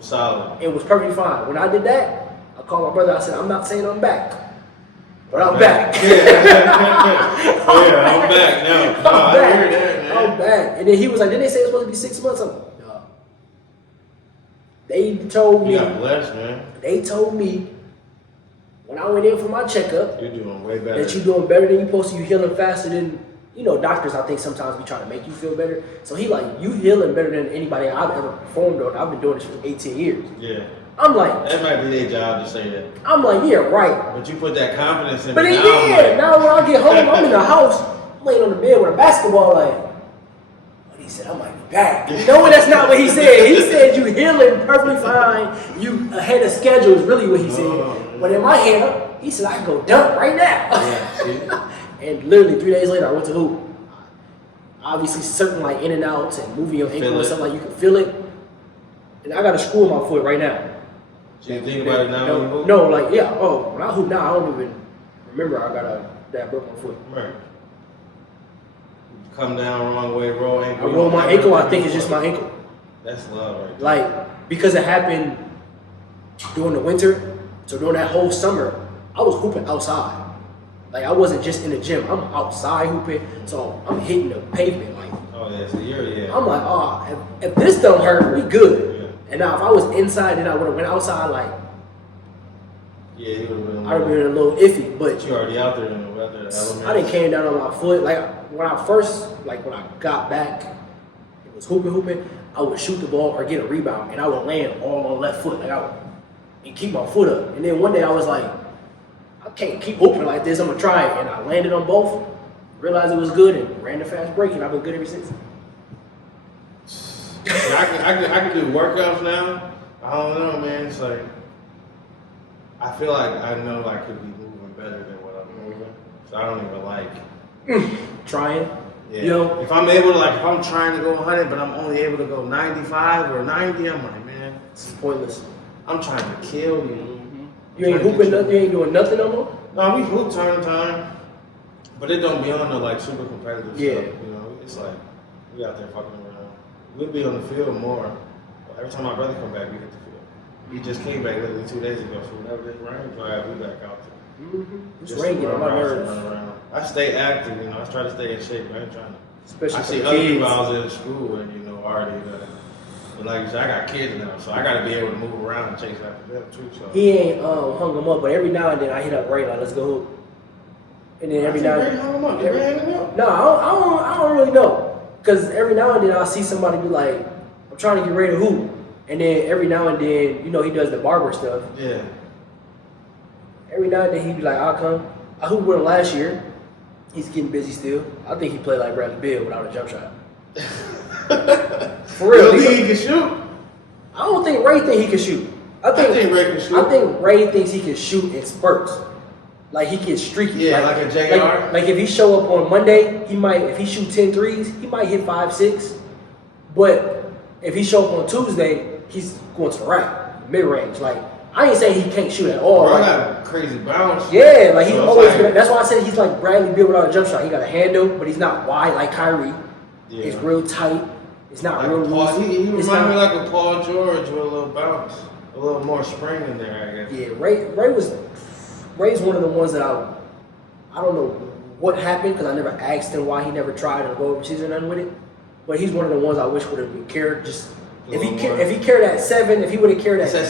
Solid. It was perfectly fine. When I did that, I called my brother. I said, I'm not saying I'm back, but I'm back. Yeah, I'm back now. I'm I hear that, man. I'm back. And then he was like, didn't they say it was supposed to be 6 months? I'm like, no. They told me. You got blessed, man. They told me when I went in for my checkup. You're doing way better. That you're doing better than you supposed to. You healing faster than, doctors I think sometimes be trying to make you feel better. So he like, you healing better than anybody I've ever performed on. I've been doing this for 18 years. Yeah. I'm like. That might be their job to say that. I'm like, yeah, right. But you put that confidence in me. But Now now when I get home, I'm in the house, I'm laying on the bed with a basketball like, what he said, I might be back. No, that's not what he said. He said you healing perfectly fine. You ahead of schedule is really what he said. But in my head, he said I can go dunk right now. Yeah, see? And literally 3 days later, I went to hoop. Obviously, certain like in and outs and moving your ankle and stuff like you can feel it. And I got a screw in my foot right now. So you think about it now? No, like yeah. Oh, when I hoop now, I don't even remember that I broke my foot. Right. Come down wrong way, roll ankle. I roll my ankle. I think it's just my ankle. That's love, right there. Like because it happened during the winter, so during that whole summer, I was hooping outside. Like I wasn't just in the gym. I'm outside hooping, so I'm hitting the pavement. Like, oh yeah, so you're I'm like, oh, if this don't hurt, we good. Yeah. And now if I was inside, then I would have went outside. Like, yeah, you would have been. I would have been a little iffy, but you already out there in the weather. other elements? I didn't came down on my foot. Like when I got back, it was hooping. I would shoot the ball or get a rebound, and I would land all on left foot, and keep my foot up. And then one day I was like, I can't keep hooping like this. I'm gonna try it, and I landed on both. Realized it was good, and ran the fast break, and I've been good ever since. I can do workouts now. I don't know, man. It's like I feel like I know I could be moving better than what I'm moving, so I don't even like trying. Yeah. You know, if I'm able to if I'm trying to go 100, but I'm only able to go 95 or 90, I'm like, man, it's pointless. I'm trying to kill you. Mm-hmm. You ain't hooping nothing. You ain't doing nothing no more. No, we hoop time to time, but it don't be on the super competitive stuff. You know, it's like we out there fucking around. We'll be on the field more. Every time my brother come back, we hit the field. He just came back literally 2 days ago, so whenever this rain dry, we back out there. Mm-hmm. It's raining on my nerves. I stay active, you know. I try to stay in shape. I ain't trying to. Especially I see other people I was in school and already. But like you said, I got kids now, so I got to be able to move around and chase after them too. So he ain't hung him up, but every now and then I hit up Ray like, let's go hoop. And then every now and then, no, I don't really know, because every now and then I'll see somebody be like, I'm trying to get ready to hoop, and then every now and then, he does the barber stuff. Yeah. Every now and then he'd be like, I'll come. I hooped with him last year. He's getting busy still. I think he played like Bradley Beal without a jump shot. For real. You think he can shoot? I don't think Ray think he can shoot. I think Ray can shoot. I think Ray thinks he can shoot in spurts. Like he gets streaky. Yeah, like a JR. Like if he show up on Monday, if he shoot 10 threes, he might hit 5, 6. But if he show up on Tuesday, he's going to the rack, mid-range. Like, I ain't saying he can't shoot at all. Bro, like, got crazy bounce. Yeah, like he's always good. That's why I said he's like Bradley Beal without a jump shot. He got a handle, but he's not wide like Kyrie. Yeah. It's real tight. It's not like real loose. He reminds me like a Paul George with a little bounce. A little more spring in there, I guess. Yeah, Ray's one of the ones that I don't know what happened, because I never asked him why he never tried to go overseas or nothing with it. But he's one of the ones I wish would have been carried. Just if he carried at 7, if he would have carried at 9.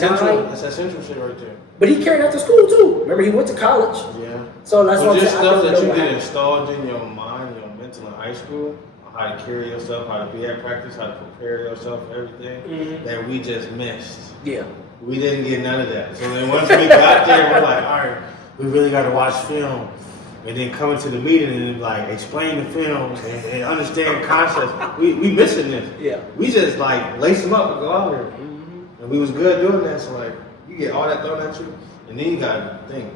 That's that central shit right there. But he carried after school too. Remember, he went to college. Yeah. So that's what I'm just saying. stuff that you get installed in your mind, your mental in high school, how to carry yourself, how to be at practice, how to prepare yourself, everything that we just missed. Yeah. We didn't get none of that. So then once we got there, we're like, all right, we really got to watch film. And then coming to the meeting and like explain the film and understand concepts. We missing this. Yeah. We just like lace them up and go out here. And we was good doing that. So like you get all that thrown at you, and then you got to think,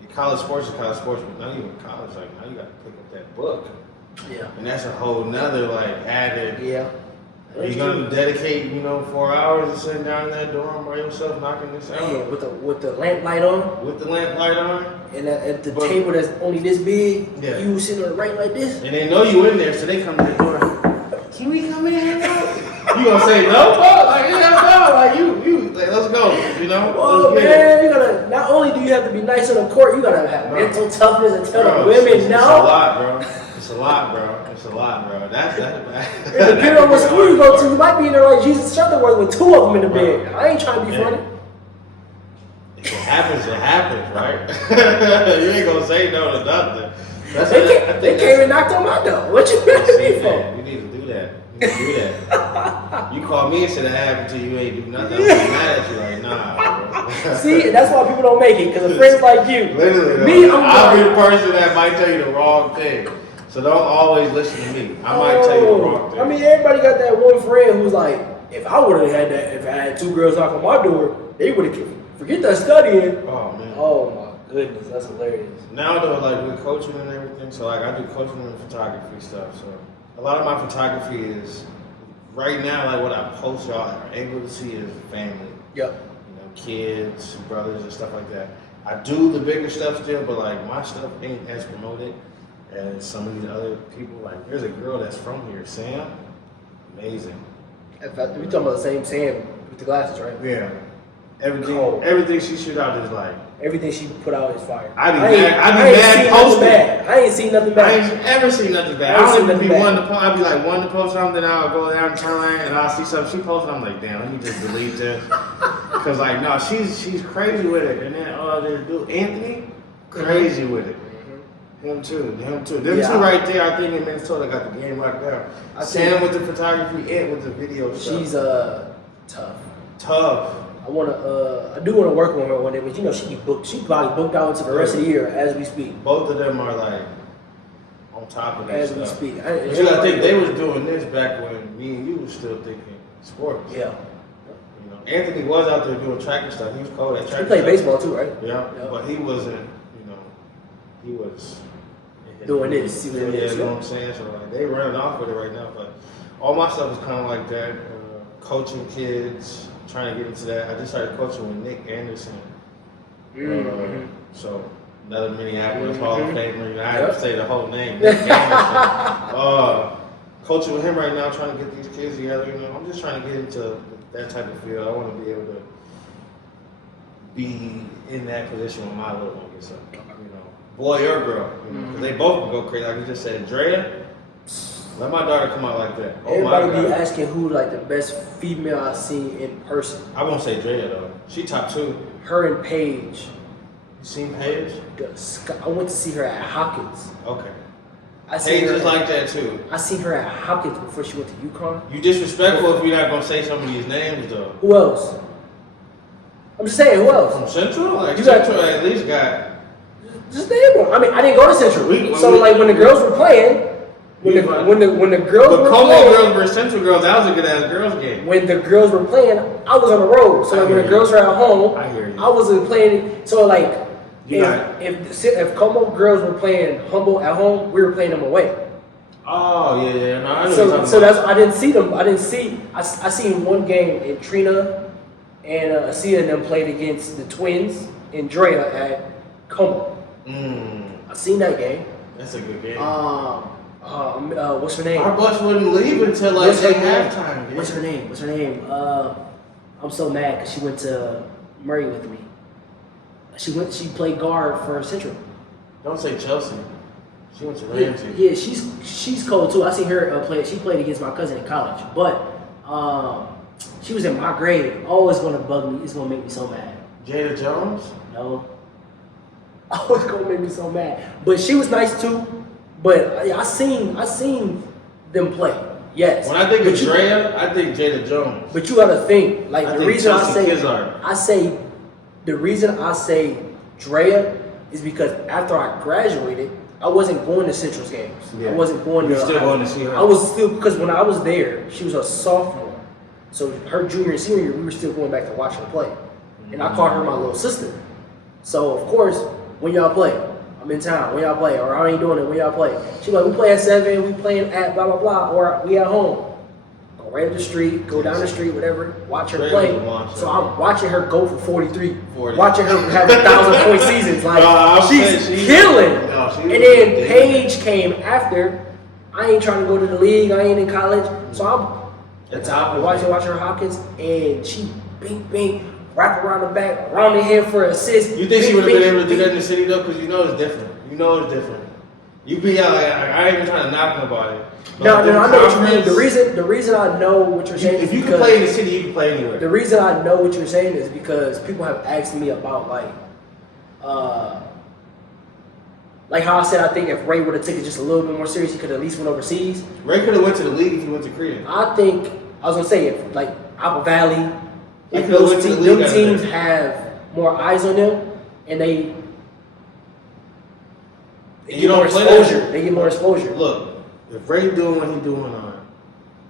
your college sports is college sports, but not even college. Like now you got to pick up that book. Yeah. And that's a whole nother added. Yeah. Are you gonna dedicate 4 hours to sitting down in that dorm by yourself knocking this out? Yeah, with the lamp light on. With the lamp light on. And at the table that's only this big, yeah. You sitting on the right like this. And they know you in there, so they come to the door. Can we come in here now? You gonna say no? Like no, like you like let's go. Oh man, you gotta. Not only do you have to be nice on the court, you gotta have mental toughness and tell the women no. It's a lot, bro. It's a lot, bro. That's depending on what school you go to, you might be in there like Jesus Shuttleworth with 2 of them in the bed. I ain't trying to be funny. If it happens, right? You ain't gonna say no to nothing. They came and knocked on my door. What you mad at me for? You need to do that. You call me and said it happened to you, you ain't do nothing. I'm mad at you, like, nah, bro. See, that's why people don't make it, because of friends like you. Literally, I'll be the person that might tell you the wrong thing. So don't always listen to me. I might tell you the wrong thing. I mean, everybody got that one friend who's like, if I would have had that, if I had 2 girls knock on my door, they would have forget that studying. Oh man. Oh my goodness, that's hilarious. Now though, with coaching and everything, so I do coaching and photography stuff. So a lot of my photography is right now, what I post, y'all are able to see is family. Yep. Kids, brothers, and stuff like that. I do the bigger stuff still, but my stuff ain't as promoted as some of these other people. There's a girl that's from here, Sam. Amazing. In fact, we talking about the same Sam with the glasses, right? Yeah. Everything she shoot out is everything she put out is fire. I be mad posting. I ain't seen nothing bad. I ain't ever seen nothing bad. I don't even be one to post. I'll be one to post something, then I'll go down the timeline and I'll see something she posted. I'm like, damn, let me just delete this. Cause no, she's crazy with it. And then this dude Anthony, crazy with it. Him too. Them two Yeah. right there, I think in Minnesota got the game locked down. Sam with the photography, Ant with the video stuff. She's tough. Tough. I do want to work with her one day, but you know she be booked. She probably booked out into the rest of the year as we speak. Both of them are like on top of that As stuff. we speak. But you gotta think they was doing this back when me and you was still thinking sports. Yeah. You know, Anthony was out there doing track and stuff. He was cold at track. He played baseball too, right? Yeah. But he wasn't. You know, he was doing this. You know what I'm saying? So like, they running off with it right now. But all my stuff is kind of like that. Coaching kids, trying to get into that. I just started coaching with Nick Anderson. So another Minneapolis Hall of Famer. You know, I have to say the whole name. Nick Anderson. Coaching with him right now, trying to get these kids together. You know, I'm just trying to get into that type of field. I want to be able to be in that position when my little one gets up. You know, boy or girl. You know, 'cause they both can go crazy. Like you just said, Drea. Let my daughter come out like that. Oh Everybody my be God. asking who like the best female I've seen in person. I won't say Drea though. She top 2. You Her and Paige. seen Paige? I went to see her at Hopkins. Okay. I seen Paige her is like that too. I seen her at Hopkins before she went to UConn. You disrespectful if you're not gonna say some of these names though. Who else? I'm just saying, who else? From Central? Like You got- Central at least got. Just name them. I mean, I didn't go to Central, so we- like when the girls were playing, when the girls But were Como playing, girls versus Central girls, that was a good ass girls game. when the girls were playing, I was on the road. So like when the girls were at home, I hear you. I wasn't playing. So like You got if Como girls were playing Humboldt at home, we were playing them away. Oh yeah. No, I know what you're So talking so about. that's I didn't see them. I seen one game in Trina and Asia and them played against the Twins and Drea at Como. I seen that game. That's a good game. What's her name? Our bus wouldn't leave until like What's her name? halftime. What's her name? What's her name? I'm so mad because she went to Murray with me. She played guard for Central. Don't say Chelsea. She went to Ramsey. Yeah, she's cold too. I seen her play. She played against my cousin in college, but she was in my grade. Oh, it's gonna bug me. It's gonna make me so mad. Jada Jones? No. Oh, it's gonna make me so mad. But she was nice too. But I seen them play. Yes. When I think But of you- Drea, I think Jada Jones. But you gotta think, like I the think reason Chelsea Kizzard. the reason I say Drea is because after I graduated, I wasn't going to Central's games. Yeah. I wasn't going You to. were still going to see her. I was still because when I was there, she was a sophomore. So her junior and senior year, we were still going back to watch her play, and I called her my little sister. So of course, when y'all play, I'm in town. When y'all play, or I ain't doing it. When y'all play, she like we play at 7. We playing at blah blah blah, or we at home. Go right up the street, go down the street, whatever. Watch her Drea play. was a monster. So I'm watching her go for 43. 40. Watching her have 1,000-point seasons. Like No, I'm she's saying she's- killing. no, she And was then ridiculous. Paige came after. I ain't trying to go to the league. I ain't in college. So I'm The top of watching her Hopkins, and she bing, wrap around the back, around the head for an assist. You think she bing, would have been bing, able to do bing. that in the city though? Because you know it's different. You know it's different. You be out like I ain't even trying to knock nobody. But No, them I know what you mean. conference- The reason I know what you're saying If is you can because play in the city, you can play anywhere. the reason I know what you're saying is because people have asked me about like how I said I think if Ray would have taken it just a little bit more serious, he could have at least went overseas. Ray could have went to the league if he went to Korea. I think I was gonna say if like Apple Valley, He like could've those went to the teams, league them out teams there. have more eyes on them, and they And you get more don't play that exposure. shit. They get more exposure. Look, if Ray doing what he doing on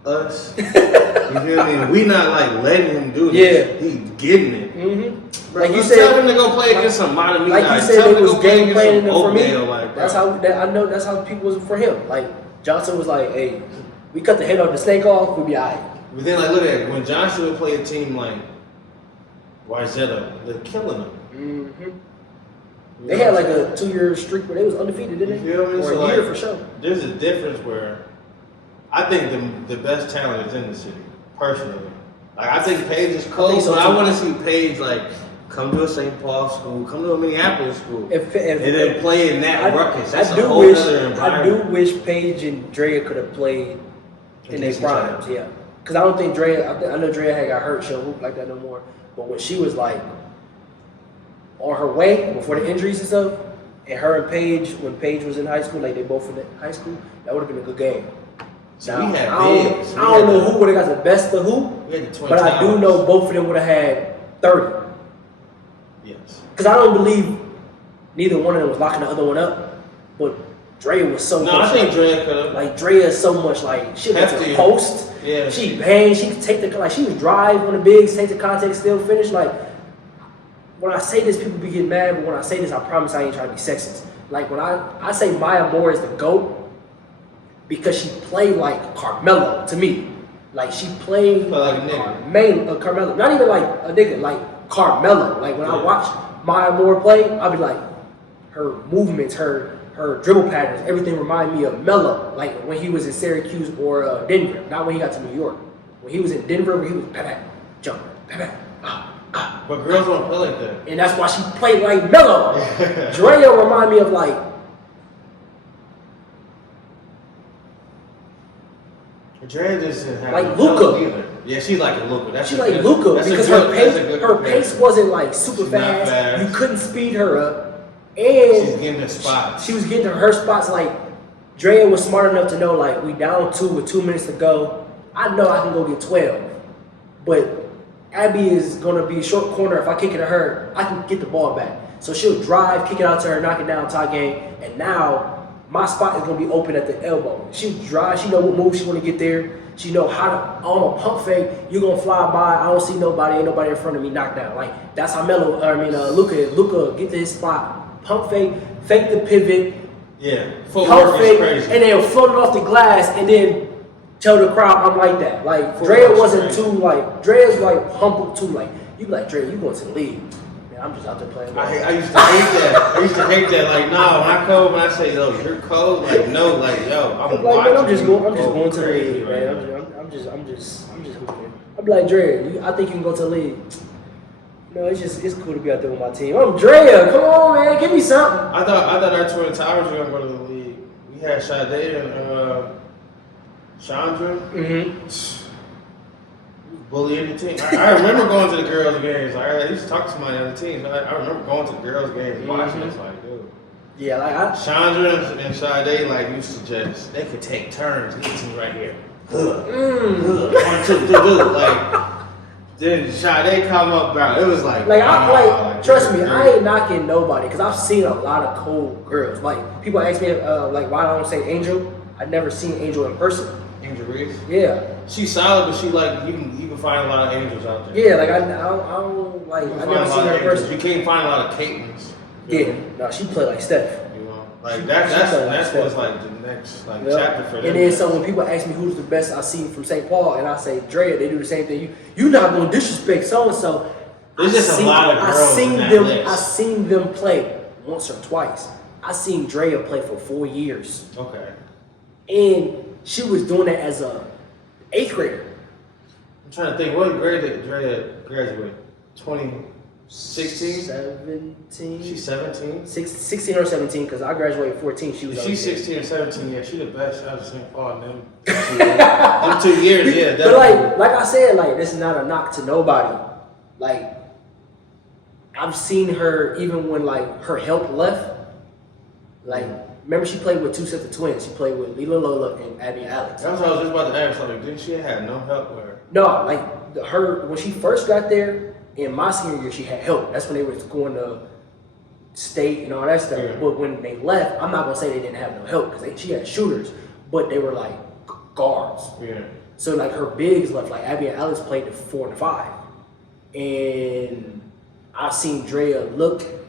us, you feel me? And we not like letting him do this. He getting it. Mm-hmm. Bro, Like you let's said, tell him to go play against some Miami like guys. you said, Tell him it to was go play game against planning some for me. Oakdale, like, bro. That's how I know. That's how people was for him. Like Johnson was like, "Hey, we cut the head off the snake off, we'll be alright." But then, like, look at it. When Johnson would play a team like Wayzata, they're killing them. Mm-hmm. They had like a 2-year streak where they was undefeated, didn't they? You feel me? Or So, a year like, for sure. There's a difference where I think the best talent is in the city, personally. Like, I think Paige is cold, so but I too. want to see Paige, like, come to a St. Paul school, come to a Minneapolis school, If and then play in that ruckus. That's I a do whole wish other I do environment. wish Paige and Drea could have played in their Against each other. primes. Yeah, because I don't think Drea. I know Drea had got hurt. She don't hoop like that no more. But when she was like on her way before the injuries and stuff, and her and Paige, when Paige was in high school, like they both in high school, that would have been a good game. So Now, we had I bigs. don't know who would have got the best of who, We had the Twin but I do Towers. know both of them would have had 30. Yes. Because I don't believe neither one of them was locking the other one up. But Drea was so No, much. I think Drea could have. Like Drea is so much like she went to the Hefty. post. Yeah. She bang. She could take the like she would drive on the bigs, take the contact, still finish. Like when I say this, people be getting mad. But when I say this, I promise I ain't trying to be sexist. Like when I say Maya Moore is the GOAT because she played like Carmelo to me. Like she played like a nigga. Carmelo. Not even like a nigga, like Carmelo. Like when I watch Maya Moore play, I'll be like, her movements, her dribble patterns, everything remind me of Melo. Like when he was in Syracuse or Denver. Not when he got to New York. When he was in Denver, where he was bam, jump, bam, But girls don't play like that. and that's why she played like Melo. Drea remind me of like. Drea just didn't have Like no Luka. either. Yeah, she's like a Luka. She like Luka because her pace wasn't like super She's not fast. fast. You couldn't speed her up, and She's getting the spots. she was getting to her spots. Like Drea was smart enough to know like we down 2 with 2 minutes to go. I know I can go get 12, but Abby is gonna be a short corner. If I kick it to her, I can get the ball back. So she'll drive, kick it out to her, knock it down, tie game, and now my spot is gonna be open at the elbow. She drive, she know what move she wanna get there. She know how to on a pump fake. You gonna fly by. I don't see nobody. Ain't nobody in front of me. Knock down. Like that's how Luka is. Luka get to his spot, pump fake the pivot, Yeah, pump footwork is fake, crazy. and then float it off the glass, and then tell the crowd I'm like that. Like Footwork Drea is wasn't crazy. too like Drea's like humble too. Like you be like Drea, you going to the league? Man, I'm just out there playing. I used to hate that. I used to hate that. Like, no, when I code, when I say, yo, you're cold, like, no, like, yo, I'm like, man, I'm watching just you going. I'm go just going to the crazy league, right man. now. I'm just hooping. I'm like Drea. I think you can go to the league. No, it's cool to be out there with my team. I'm Drea. Come on, man, give me something. I thought our Twin Towers were gonna go to the league. We had Sade and Chandra. Mm-hmm. Bullying the team. I remember going to the girls' games. Like, I used to talk to somebody on the team. But I remember going to the girls' games and watching. It's like, dude. Yeah, like Chandra and Sade like used to just they could take turns. This team right here. Good. 1, 2, 3, like. Then Sade come up, bro. It was like, trust me, I ain't knocking nobody because I've seen a lot of cool girls. Like people ask me, like why I don't say Angel. I've never seen Angel in person. Angel Reese. Yeah. She's solid, but she like you can find a lot of angels out there. Yeah, like I don't like I never seen her in person. You can't find a lot of Caitlin's. Yeah, no, she played like Steph. You know, like that's what's like the next chapter for them. And then so when people ask me who's the best I see from St. Paul, and I say Drea, they do the same thing. You not gonna disrespect so and so. There's just a lot of girls in that list. I seen them play once or twice. I seen Drea play for 4 years. Okay. And she was doing that as a 8th grader. I'm trying to think. What grade did Drea graduate? 2016. 17. She's 17. 16 or 17 because I graduated 14. She was. If she's 16 or 17, yeah, she's the best I've seen Paul in them 2 years. Yeah, definitely. But like I said, like this is not a knock to nobody. Like I've seen her even when like her help left. Like remember she played with 2 sets of twins. She played with Lila Lola and Abby and Alex. That's what I was just about to ask. Like, didn't she have no help with her? No, like her when she first got there in my senior year, she had help. That's when they were going to state and all that stuff. Yeah. But when they left, I'm not gonna say they didn't have no help because she had shooters, but they were like guards. Yeah. So like her bigs left, like Abby and Alex played the 4 and 5, and I've seen Drea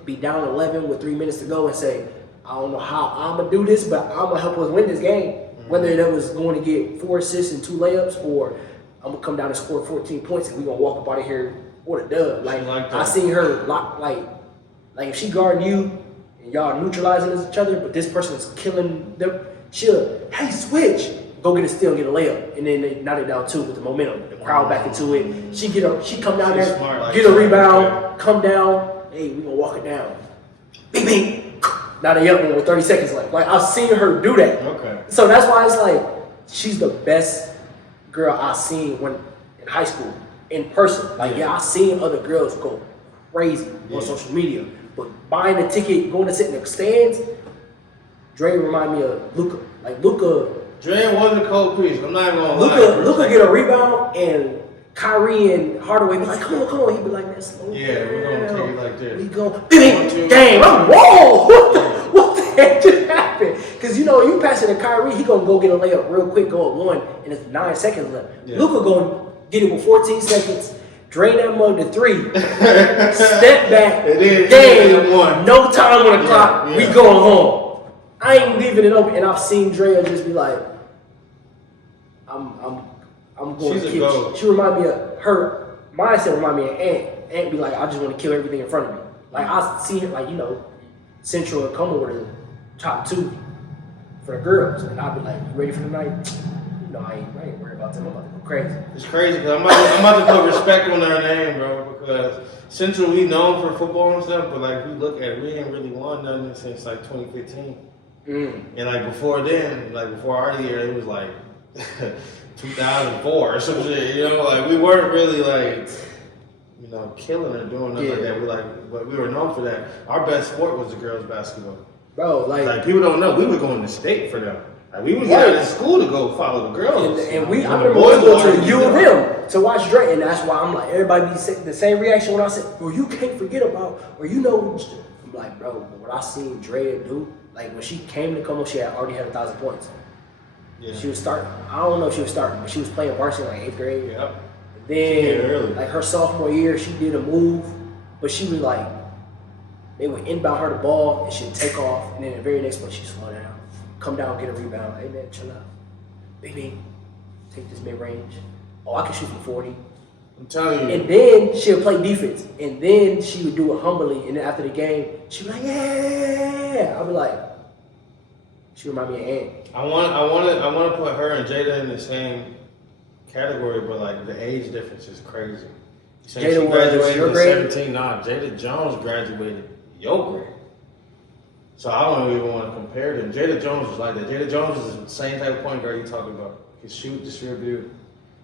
be down 11 with 3 minutes to go and say, I don't know how I'm gonna do this, but I'm gonna help us win this game. Mm-hmm. Whether that was going to get 4 assists and 2 layups, or I'm gonna come down and score 14 points and we're gonna walk up out of here with a dub. Like I seen her like if she guarding you and y'all neutralizing each other, but this person is killing them, she'll switch, go get a steal, get a layup, and then they knock it down 2 with the momentum. The crowd back into it. She come down there, smart, get a rebound, come down. Hey, we gonna walk it down. Bing bing. Now they up with 30 seconds left. Like I've seen her do that. Okay. So that's why it's like she's the best girl I've seen when in high school in person. Like I seen other girls go crazy on social media, But buying a ticket, going to sit in the stands, Dre remind me of Luka. Like Luka. Dre was a cold piece. I'm not gonna lie. Luka get a rebound and Kyrie and Hardaway be like, come on. He be like, man, slow down. Yeah, we're gonna take it like this. We go, damn, I'm whoa. What the heck just happened? Because you pass it to Kyrie, he gonna go get a layup real quick, go at 1, and it's 9 seconds left. Yeah. Luka gonna get it with 14 seconds, drain that mug to 3, step back, game, no time on the clock, we going home. I ain't leaving it open, and I've seen Drea just be like, I'm going to kill. She remind me of her mindset. Remind me of Ant. Ant be like, I just want to kill everything in front of me. Like I see her, like Central and come over to the top 2 for the girls, and I'll be like, you ready for the night? I ain't worried about them. I'm about to go crazy. It's crazy because I'm about to put respect on their name, bro. Because Central, we known for football and stuff, but like we look at it, we ain't really won nothing since like 2015. And like before then, like before our year, it was like 2004 or some shit. Like we weren't really like killing or doing nothing like that. But we were known for that. Our best sport was the girls' basketball. Bro, like people don't know, we were going to state for them. Like we would get out of school to go follow the girls. And I remember going to the U of M to watch Dre, and that's why I'm like, everybody be the same reaction when I said, bro, you can't forget about, or I'm like, bro, what I seen Dre do, like when she came to Como, she already had 1,000 points. Yeah. She was starting, I don't know if she was starting, but she was playing varsity like 8th grade. Yep. And then, like her sophomore year, she did a move, but she was like, they would inbound her the ball, and she'd take off, and then the very next play, she'd slow down, come down, get a rebound. Hey man, chill out. Baby, take this mid-range. Oh, I can shoot from 40. I'm telling you. And then she would play defense. And then she would do it humbly. And then after the game, she'd be like, yeah. I'd be like, she remind me of Ant. I want to put her and Jada in the same category, but like the age difference is crazy. Jada graduated your in grade? 17. Nah, Jada Jones graduated your grade. So I don't even want to compare them. Jada Jones was like that. Jada Jones is the same type of point guard you talking about. Could shoot, distribute,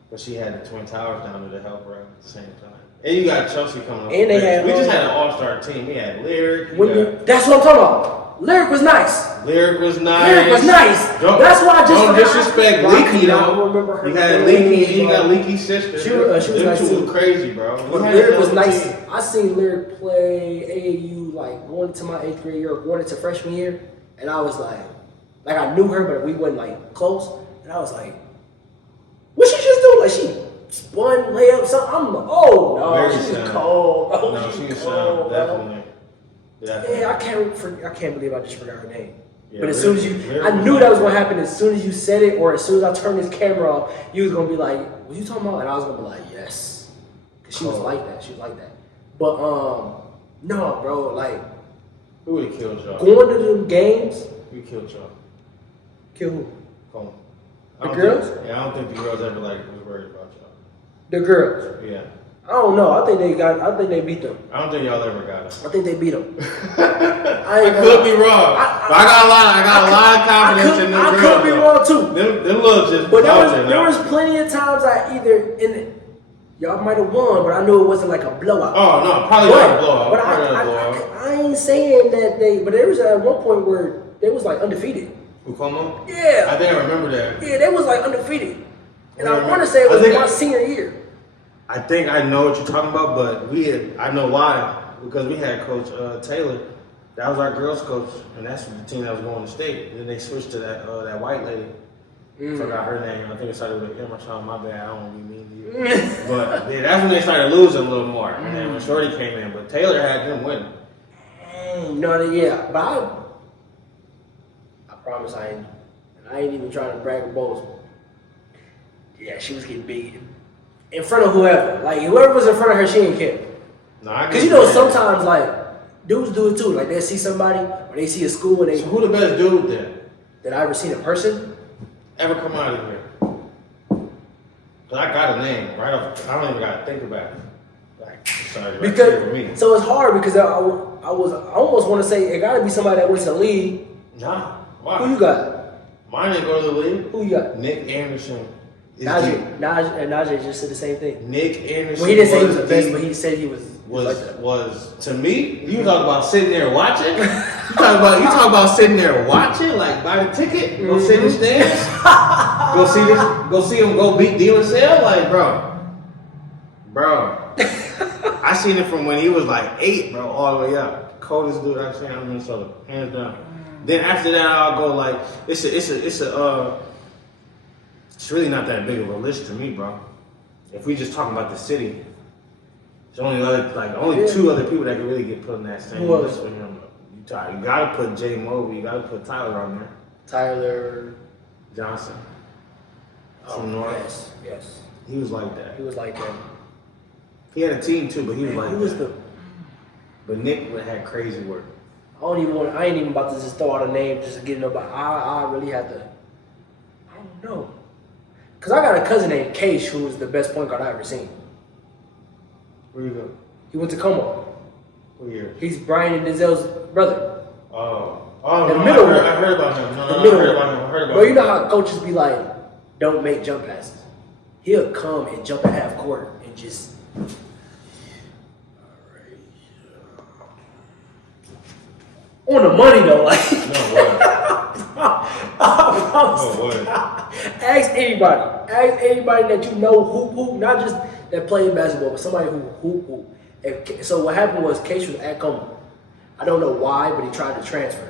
but she had the Twin Towers down there to help her out at the same time. And you got Chelsea coming up. And they had, we just had an all-star team. We had Lyric. That's what I'm talking about. Lyric was nice. Lyric was nice. That's why I just don't disrespect Leaky though. Remember her. You had Leaky and you got Leaky's sister. She was nice too. Was crazy, bro. But Lyric was nice. I seen Lyric play AAU like going into my 8th grade year or going into freshman year, and I was like I knew her, but we wasn't like close. And I was like, what she just do? Like she spun, layup, something. I'm like, oh no, she was cold. Oh, no, she was sound, definitely. Yeah, I can't believe I just forgot her name. Yeah, but as soon as I knew that was gonna happen. As soon as you said it, or as soon as I turned this camera off, you was gonna be like, "What you talking about?" And I was gonna be like, "Yes," because she was like that. She was like that. But no, bro, like who would have killed y'all? Going to them games. We killed y'all. Kill who? Como. The girls? I don't think the girls ever was worried about y'all. The girls? Yeah. I don't know. I think they beat them. I don't think y'all ever got them. I think they beat them. I could be wrong. But I got a lot of confidence in them girls. I could be wrong too. Them little just. But there was plenty of times y'all might have won, but I knew it wasn't like a blowout. Oh no, probably not a blowout. But I ain't saying that but there was at one point where they was like undefeated. Como? Yeah. I think I remember that. Yeah, they was like undefeated. And I want to say it was my senior year. I think I know what you're talking about, but I know why. Because we had Coach Taylor. That was our girls coach, and that's the team that was going to state. And then they switched to that white lady. Forgot her name. I think it started with M or something. My bad. I don't want to be mean to you. But yeah, that's when they started losing a little more. And then when Shorty came in, but Taylor had them winning. But I promise I ain't even trying to brag or boast. Yeah, she was getting beat in front of whoever. Like whoever was in front of her, she didn't care. Because sometimes like dudes do it too. Like they see somebody or they see a school and they. So who the best dude then? That I ever seen in person? Ever come out of here? Cause I got a name right off. I don't even gotta think about it. Like, sorry, because so it's hard because I almost want to say it gotta be somebody that went to the league. Nah. Why? Who you got? Mine didn't go to the league. Who you got? Nick Anderson. Najee just said the same thing. Nick Anderson. Well, he didn't say he was the best, but he said he was like that. Was to me. You talk about sitting there watching. You talk about sitting there watching. Like buy the ticket, go sit in the stands, go see him go beat De La Salle. Like bro. I seen it from when he was like 8, bro, all the way up. Coldest dude I've seen in Minnesota, hands down. Then after that, I'll go like it's really not that big of a list to me, bro. If we just talking about the city, there's only 2 other people that can really get put in that same list with him. You gotta put Jay Mobley, you gotta put Tyler on there. Tyler Johnson. from North. Yes. He was like that. He was like that. He had a team too, but he was like who was that. But Nick had crazy work. I ain't even about to just throw out a name just to get nobody. I really had to. I don't know. Cause I got a cousin named Case who was the best point guard I ever seen. Where you go? He went to Como. What year? He's Brian and Denzel's brother. The middle one. I heard about him. I heard about him. Bro, you know how coaches be like, don't make jump passes. He'll come and jump at half court and just. On the money though, like. No way. No way. Ask anybody that you know hoop, not just that played basketball, but somebody who hoop. So what happened was Case was at Como. I don't know why, but he tried to transfer.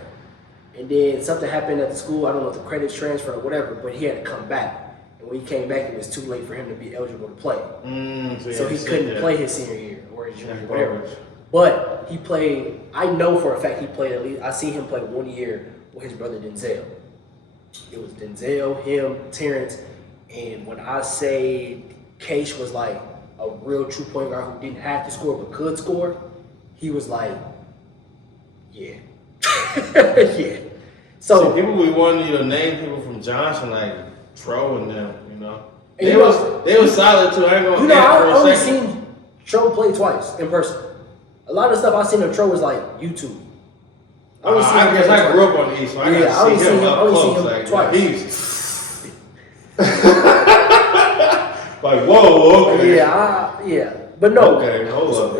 And then something happened at the school. I don't know if the credits transferred or whatever, but he had to come back. And when he came back, it was too late for him to be eligible to play. So he couldn't play his senior year or his junior year, whatever. But he played, I know for a fact he played at least, I seen him play 1 year with his brother Denzel. It was Denzel, him, Terrence, and when I say Case was like a real true point guard who didn't have to score but could score, he was like, yeah. Yeah. So people we wanted you to name people from Johnson like Tro and them, you know. And they was solid too. I ain't gonna I only seen Tro play twice in person. A lot of stuff I seen of Tro was like YouTube. I guess I grew up on the East, so I got to see him up close. Like, twice. He's like, whoa, okay. Yeah. But no, okay, hold up,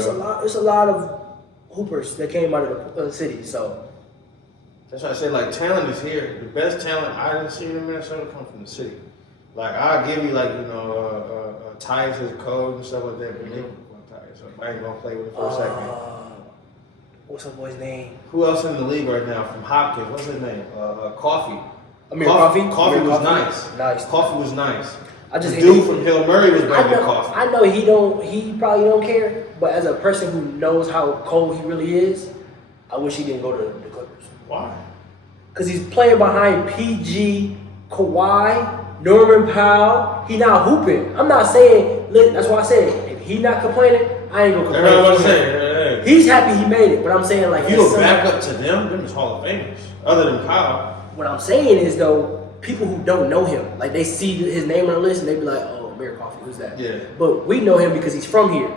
it's a lot of hoopers that came out of the city, so. That's why I say, like, talent is here. The best talent I didn't see in Minnesota come from the city. Like, I'll give you, like, you know, Tyus as a coach and stuff like that, but they don't want Tyus, so I ain't going to play with it for a second. What's that boy's name? Who else in the league right now from Hopkins? What's his name? Coffee. Coffee? Coffee was nice. Coffee was nice. I just the dude from Hill Murray was better than Coffee. I know he probably don't care, but as a person who knows how cold he really is, I wish he didn't go to the Clippers. Why? Because he's playing behind PG, Kawhi, Norman Powell. He not hooping. I'm not saying, that's why I said, if he not complaining, I ain't gonna complain. That's what I'm saying. He's happy he made it, but I'm saying like you go back up to them is Hall of Famers. Other than Powell. What I'm saying is though, people who don't know him, like they see his name on the list and they be like, oh, Amir Coffee, who's that? Yeah. But we know him because he's from here.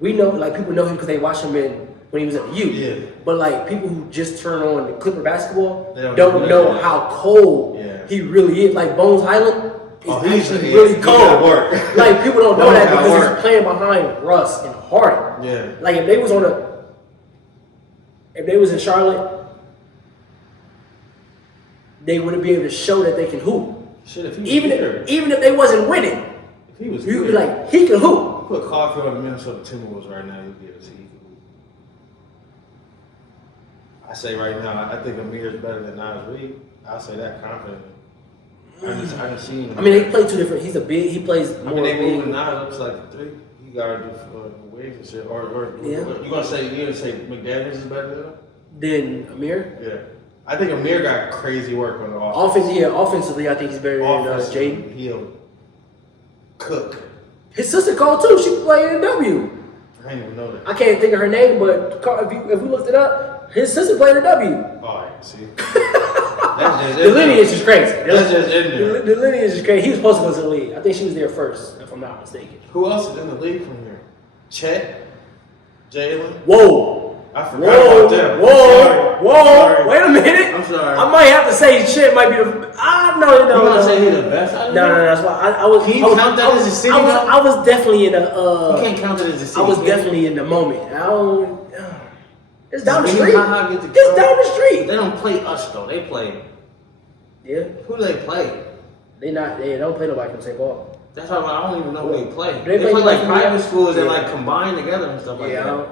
We know, like people know him because they watch him when he was at the U. Yeah. But like people who just turn on the Clipper basketball don't know how cold he really is. Like Bones Highland is actually really cold. Like people don't know that because he's playing behind Russ and Harden. Yeah. Like if they was in Charlotte, they wouldn't be able to show that they can hoop. Shit, if he was even if they wasn't winning, if he was you could be like, he can hoop. Put Coffee on the Minnesota Timberwolves right now, you'd be able to see he can hoop. I say right now, I think Amir is better than Nas Reed. I'll say that confidently. I just seen him. I mean, they play two different. He's a big. He plays more. I mean, they moving Nas up to like the 3. He got to do wings and shit. Or you gonna say McDaniels is better than him? Than Amir? Yeah. I think Amir got crazy work on the offense. Offensively, I think he's better than Jaden. He'll cook. His sister called too. She played in W. I didn't even know that. I can't think of her name, but if we looked it up, his sister played in W. All right, see. The lineage is crazy. That's just in there. The lineage is crazy. He was supposed to go to the league. I think she was there first, if I'm not mistaken. Who else is in the league from here? Chet? Jalen? Whoa. I forgot about that. Whoa! Wait a minute. I'm sorry. I might have to say Chet might be the. No. You gonna say he the best? No. That's why I was. Can you count that as a city? I was definitely in the. You can't count it as a city. I was definitely in the moment. It's down the street. It's down the street. They don't play us though. They play. Yeah. Who do they play? They don't play nobody from St. Paul. That's why I don't even know who they play. They play like private schools that yeah. like combine together and stuff like Yeah. that.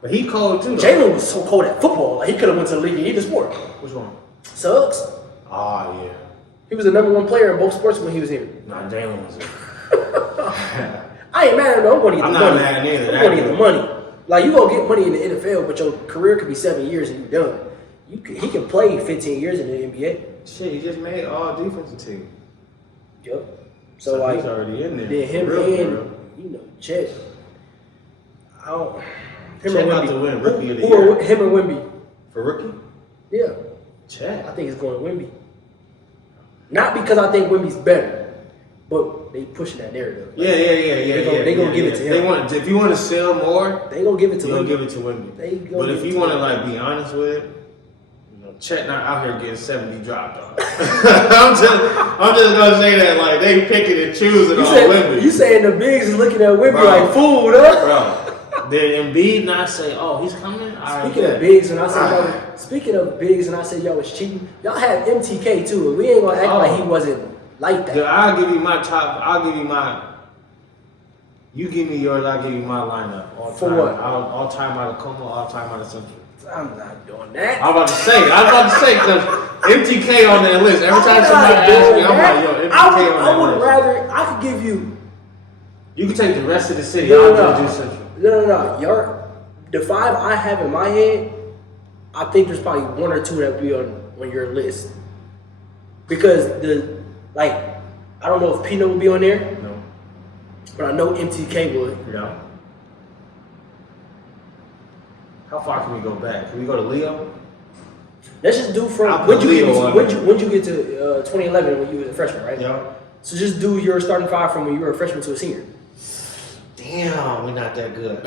But he cold too. Jlew was so cold at football. Like he could have went to the league in either sport. Which one? Suggs. Oh yeah. He was the #1 player in both sports when he was here. Nah, Jalen was. I ain't mad at him. I'm going to get the money. I'm not mad either. I'm going to get the money. Like you gonna get money in the NFL, but your career could be 7 years and you're done. He can play 15 years in the NBA. Shit, he just made all defensive team. Yep. So like he's already in there. Then him Chet. Chet about to win Rookie of the Year. Him and Wemby. For rookie? Yeah. Chet. I think it's going to Wemby. Not because I think Wemby's better, but they pushing that narrative. Yeah. They gonna give it to him. If you want to sell more, they gonna give it to him. They'll give it to Wemby. But if you want to like be honest with it, Chet not out here getting 70 dropped on. I'm just gonna say that like they picking and choosing on Wemby. You saying the bigs is looking at Wemby like food, huh? Bro, did Embiid not say, "Oh, he's coming"? Speaking of bigs, and I said y'all was cheating. Y'all had MTK too. We ain't gonna act like he wasn't like that. I'll give you my top. I'll give you my. You give me yours. I'll give you my lineup. For what? All time out of Como. All time out of Central. I'm not doing that. I'm about to say because MTK on that list. Every time somebody asks me, I'm like, yo, MTK on that list. I would rather, I could give you. You can take the rest of the city. No. Central. The 5 I have in my head, I think there's probably 1 or 2 that would be on your list. Because I don't know if Pino would be on there. No. But I know MTK would. No. How far can we go back? Can we go to Leo? Let's just do from when you get to 2011 when you was a freshman, right? Yeah. So just do your starting 5 from when you were a freshman to a senior. Damn, we're not that good.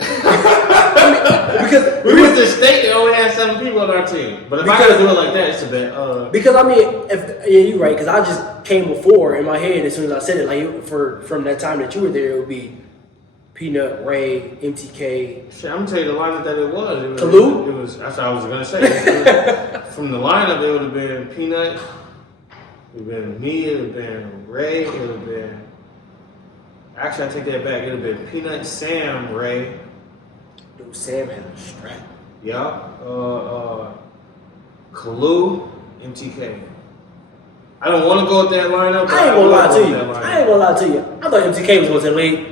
Because we went to state and only had 7 people on our team. But if I gotta do it like that, it's a bit. Because I mean, you're right. Because I just came before in my head as soon as I said it. Like from that time that you were there, it would be Peanut, Ray, MTK. Shit, I'm gonna tell you the lineup that it was. Kalu? It was. That's what I was gonna say. From the lineup, it would have been Peanut. It would have been me. It would have been Ray. It would have been. Actually, I take that back. It would have been Peanut, Sam, Ray. Dude, Sam had a strap. Yeah. Kalu, MTK. I don't want to go with that lineup. I ain't gonna lie to you. I thought MTK was going to the league.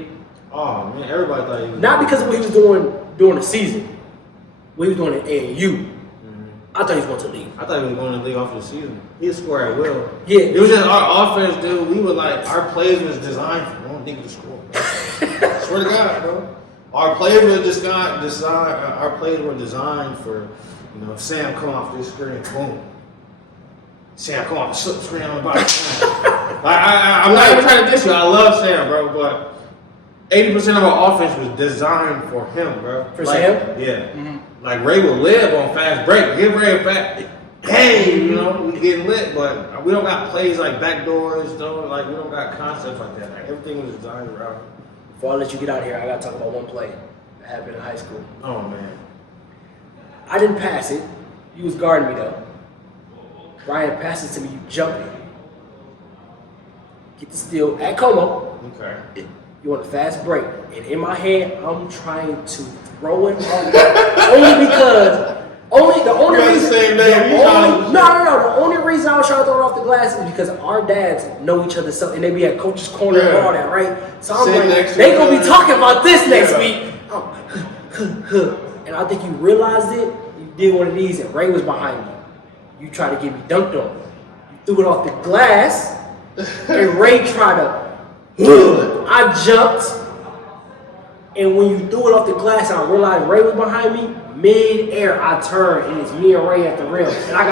Oh man, everybody thought he was. Not because of what he was doing during the season. What he was doing at AAU. Mm-hmm. I thought he was going to the league. I thought he was going to the league off of the season. He would score at will. Yeah. It was just our offense, dude. We were like, our plays was designed for one nigga to score. Swear to God, bro. Our plays were designed for, Sam come off this screen, boom. Sam come off the screen on the bottom. I'm not even trying to diss you. I love Sam, bro, but 80% of our offense was designed for him, bro. For Sam? Yeah. Mm-hmm. Like Ray will live on fast break. Give Ray a fast. Hey, we getting lit, but we don't got plays like backdoors, though. Like we don't got concepts like that. Like everything was designed around him. Before I let you get out of here, I gotta talk about one play that happened in high school. Oh man. I didn't pass it. You was guarding me though. Ryan passes to me, you jumping. Get the steal at Como. Okay. You want a fast break. And in my head, I'm trying to throw it off. The only reason I was trying to throw it off the glass is because our dads know each other so, and they be at coach's corner and all that, right? So I'm like, they gonna be talking about this next week. And I think you realized it. You did one of these, and Ray was behind me. You tried to get me dunked on. You threw it off the glass, and Ray tried to. I jumped, and when you threw it off the glass, I realized Ray was behind me. Mid-air, I turned, and it's me and Ray at the rim, and I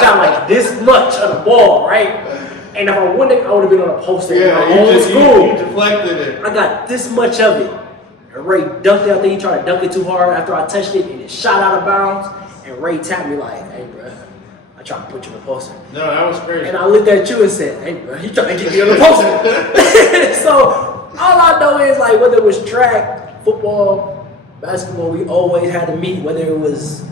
got like this much of the ball, right? And if I wouldn't, I would have been on a poster in my own school. You deflected it. I got this much of it. And Ray dunked it. I think he tried to dunk it too hard after I touched it, and it shot out of bounds. And Ray tapped me like, "Hey, bro, I tried to put you in the poster." No, that was crazy. And I looked at you and said, "Hey, bro, he tried to get me on the poster." So all I know is like whether it was track, football, basketball, we always had to meet. Whether it was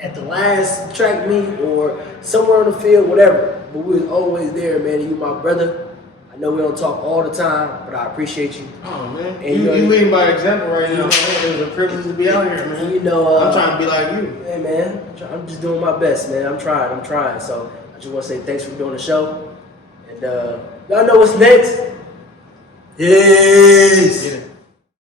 at the last track meet or somewhere on the field, whatever. But we was always there, man. You my brother. I know we don't talk all the time, but I appreciate you. Oh man, And you leading by example right now. It was a privilege to be out here, man. You know, I'm trying to be like you. Hey man, I'm just doing my best, man. I'm trying. So I just want to say thanks for doing the show, and y'all know what's next. Yay!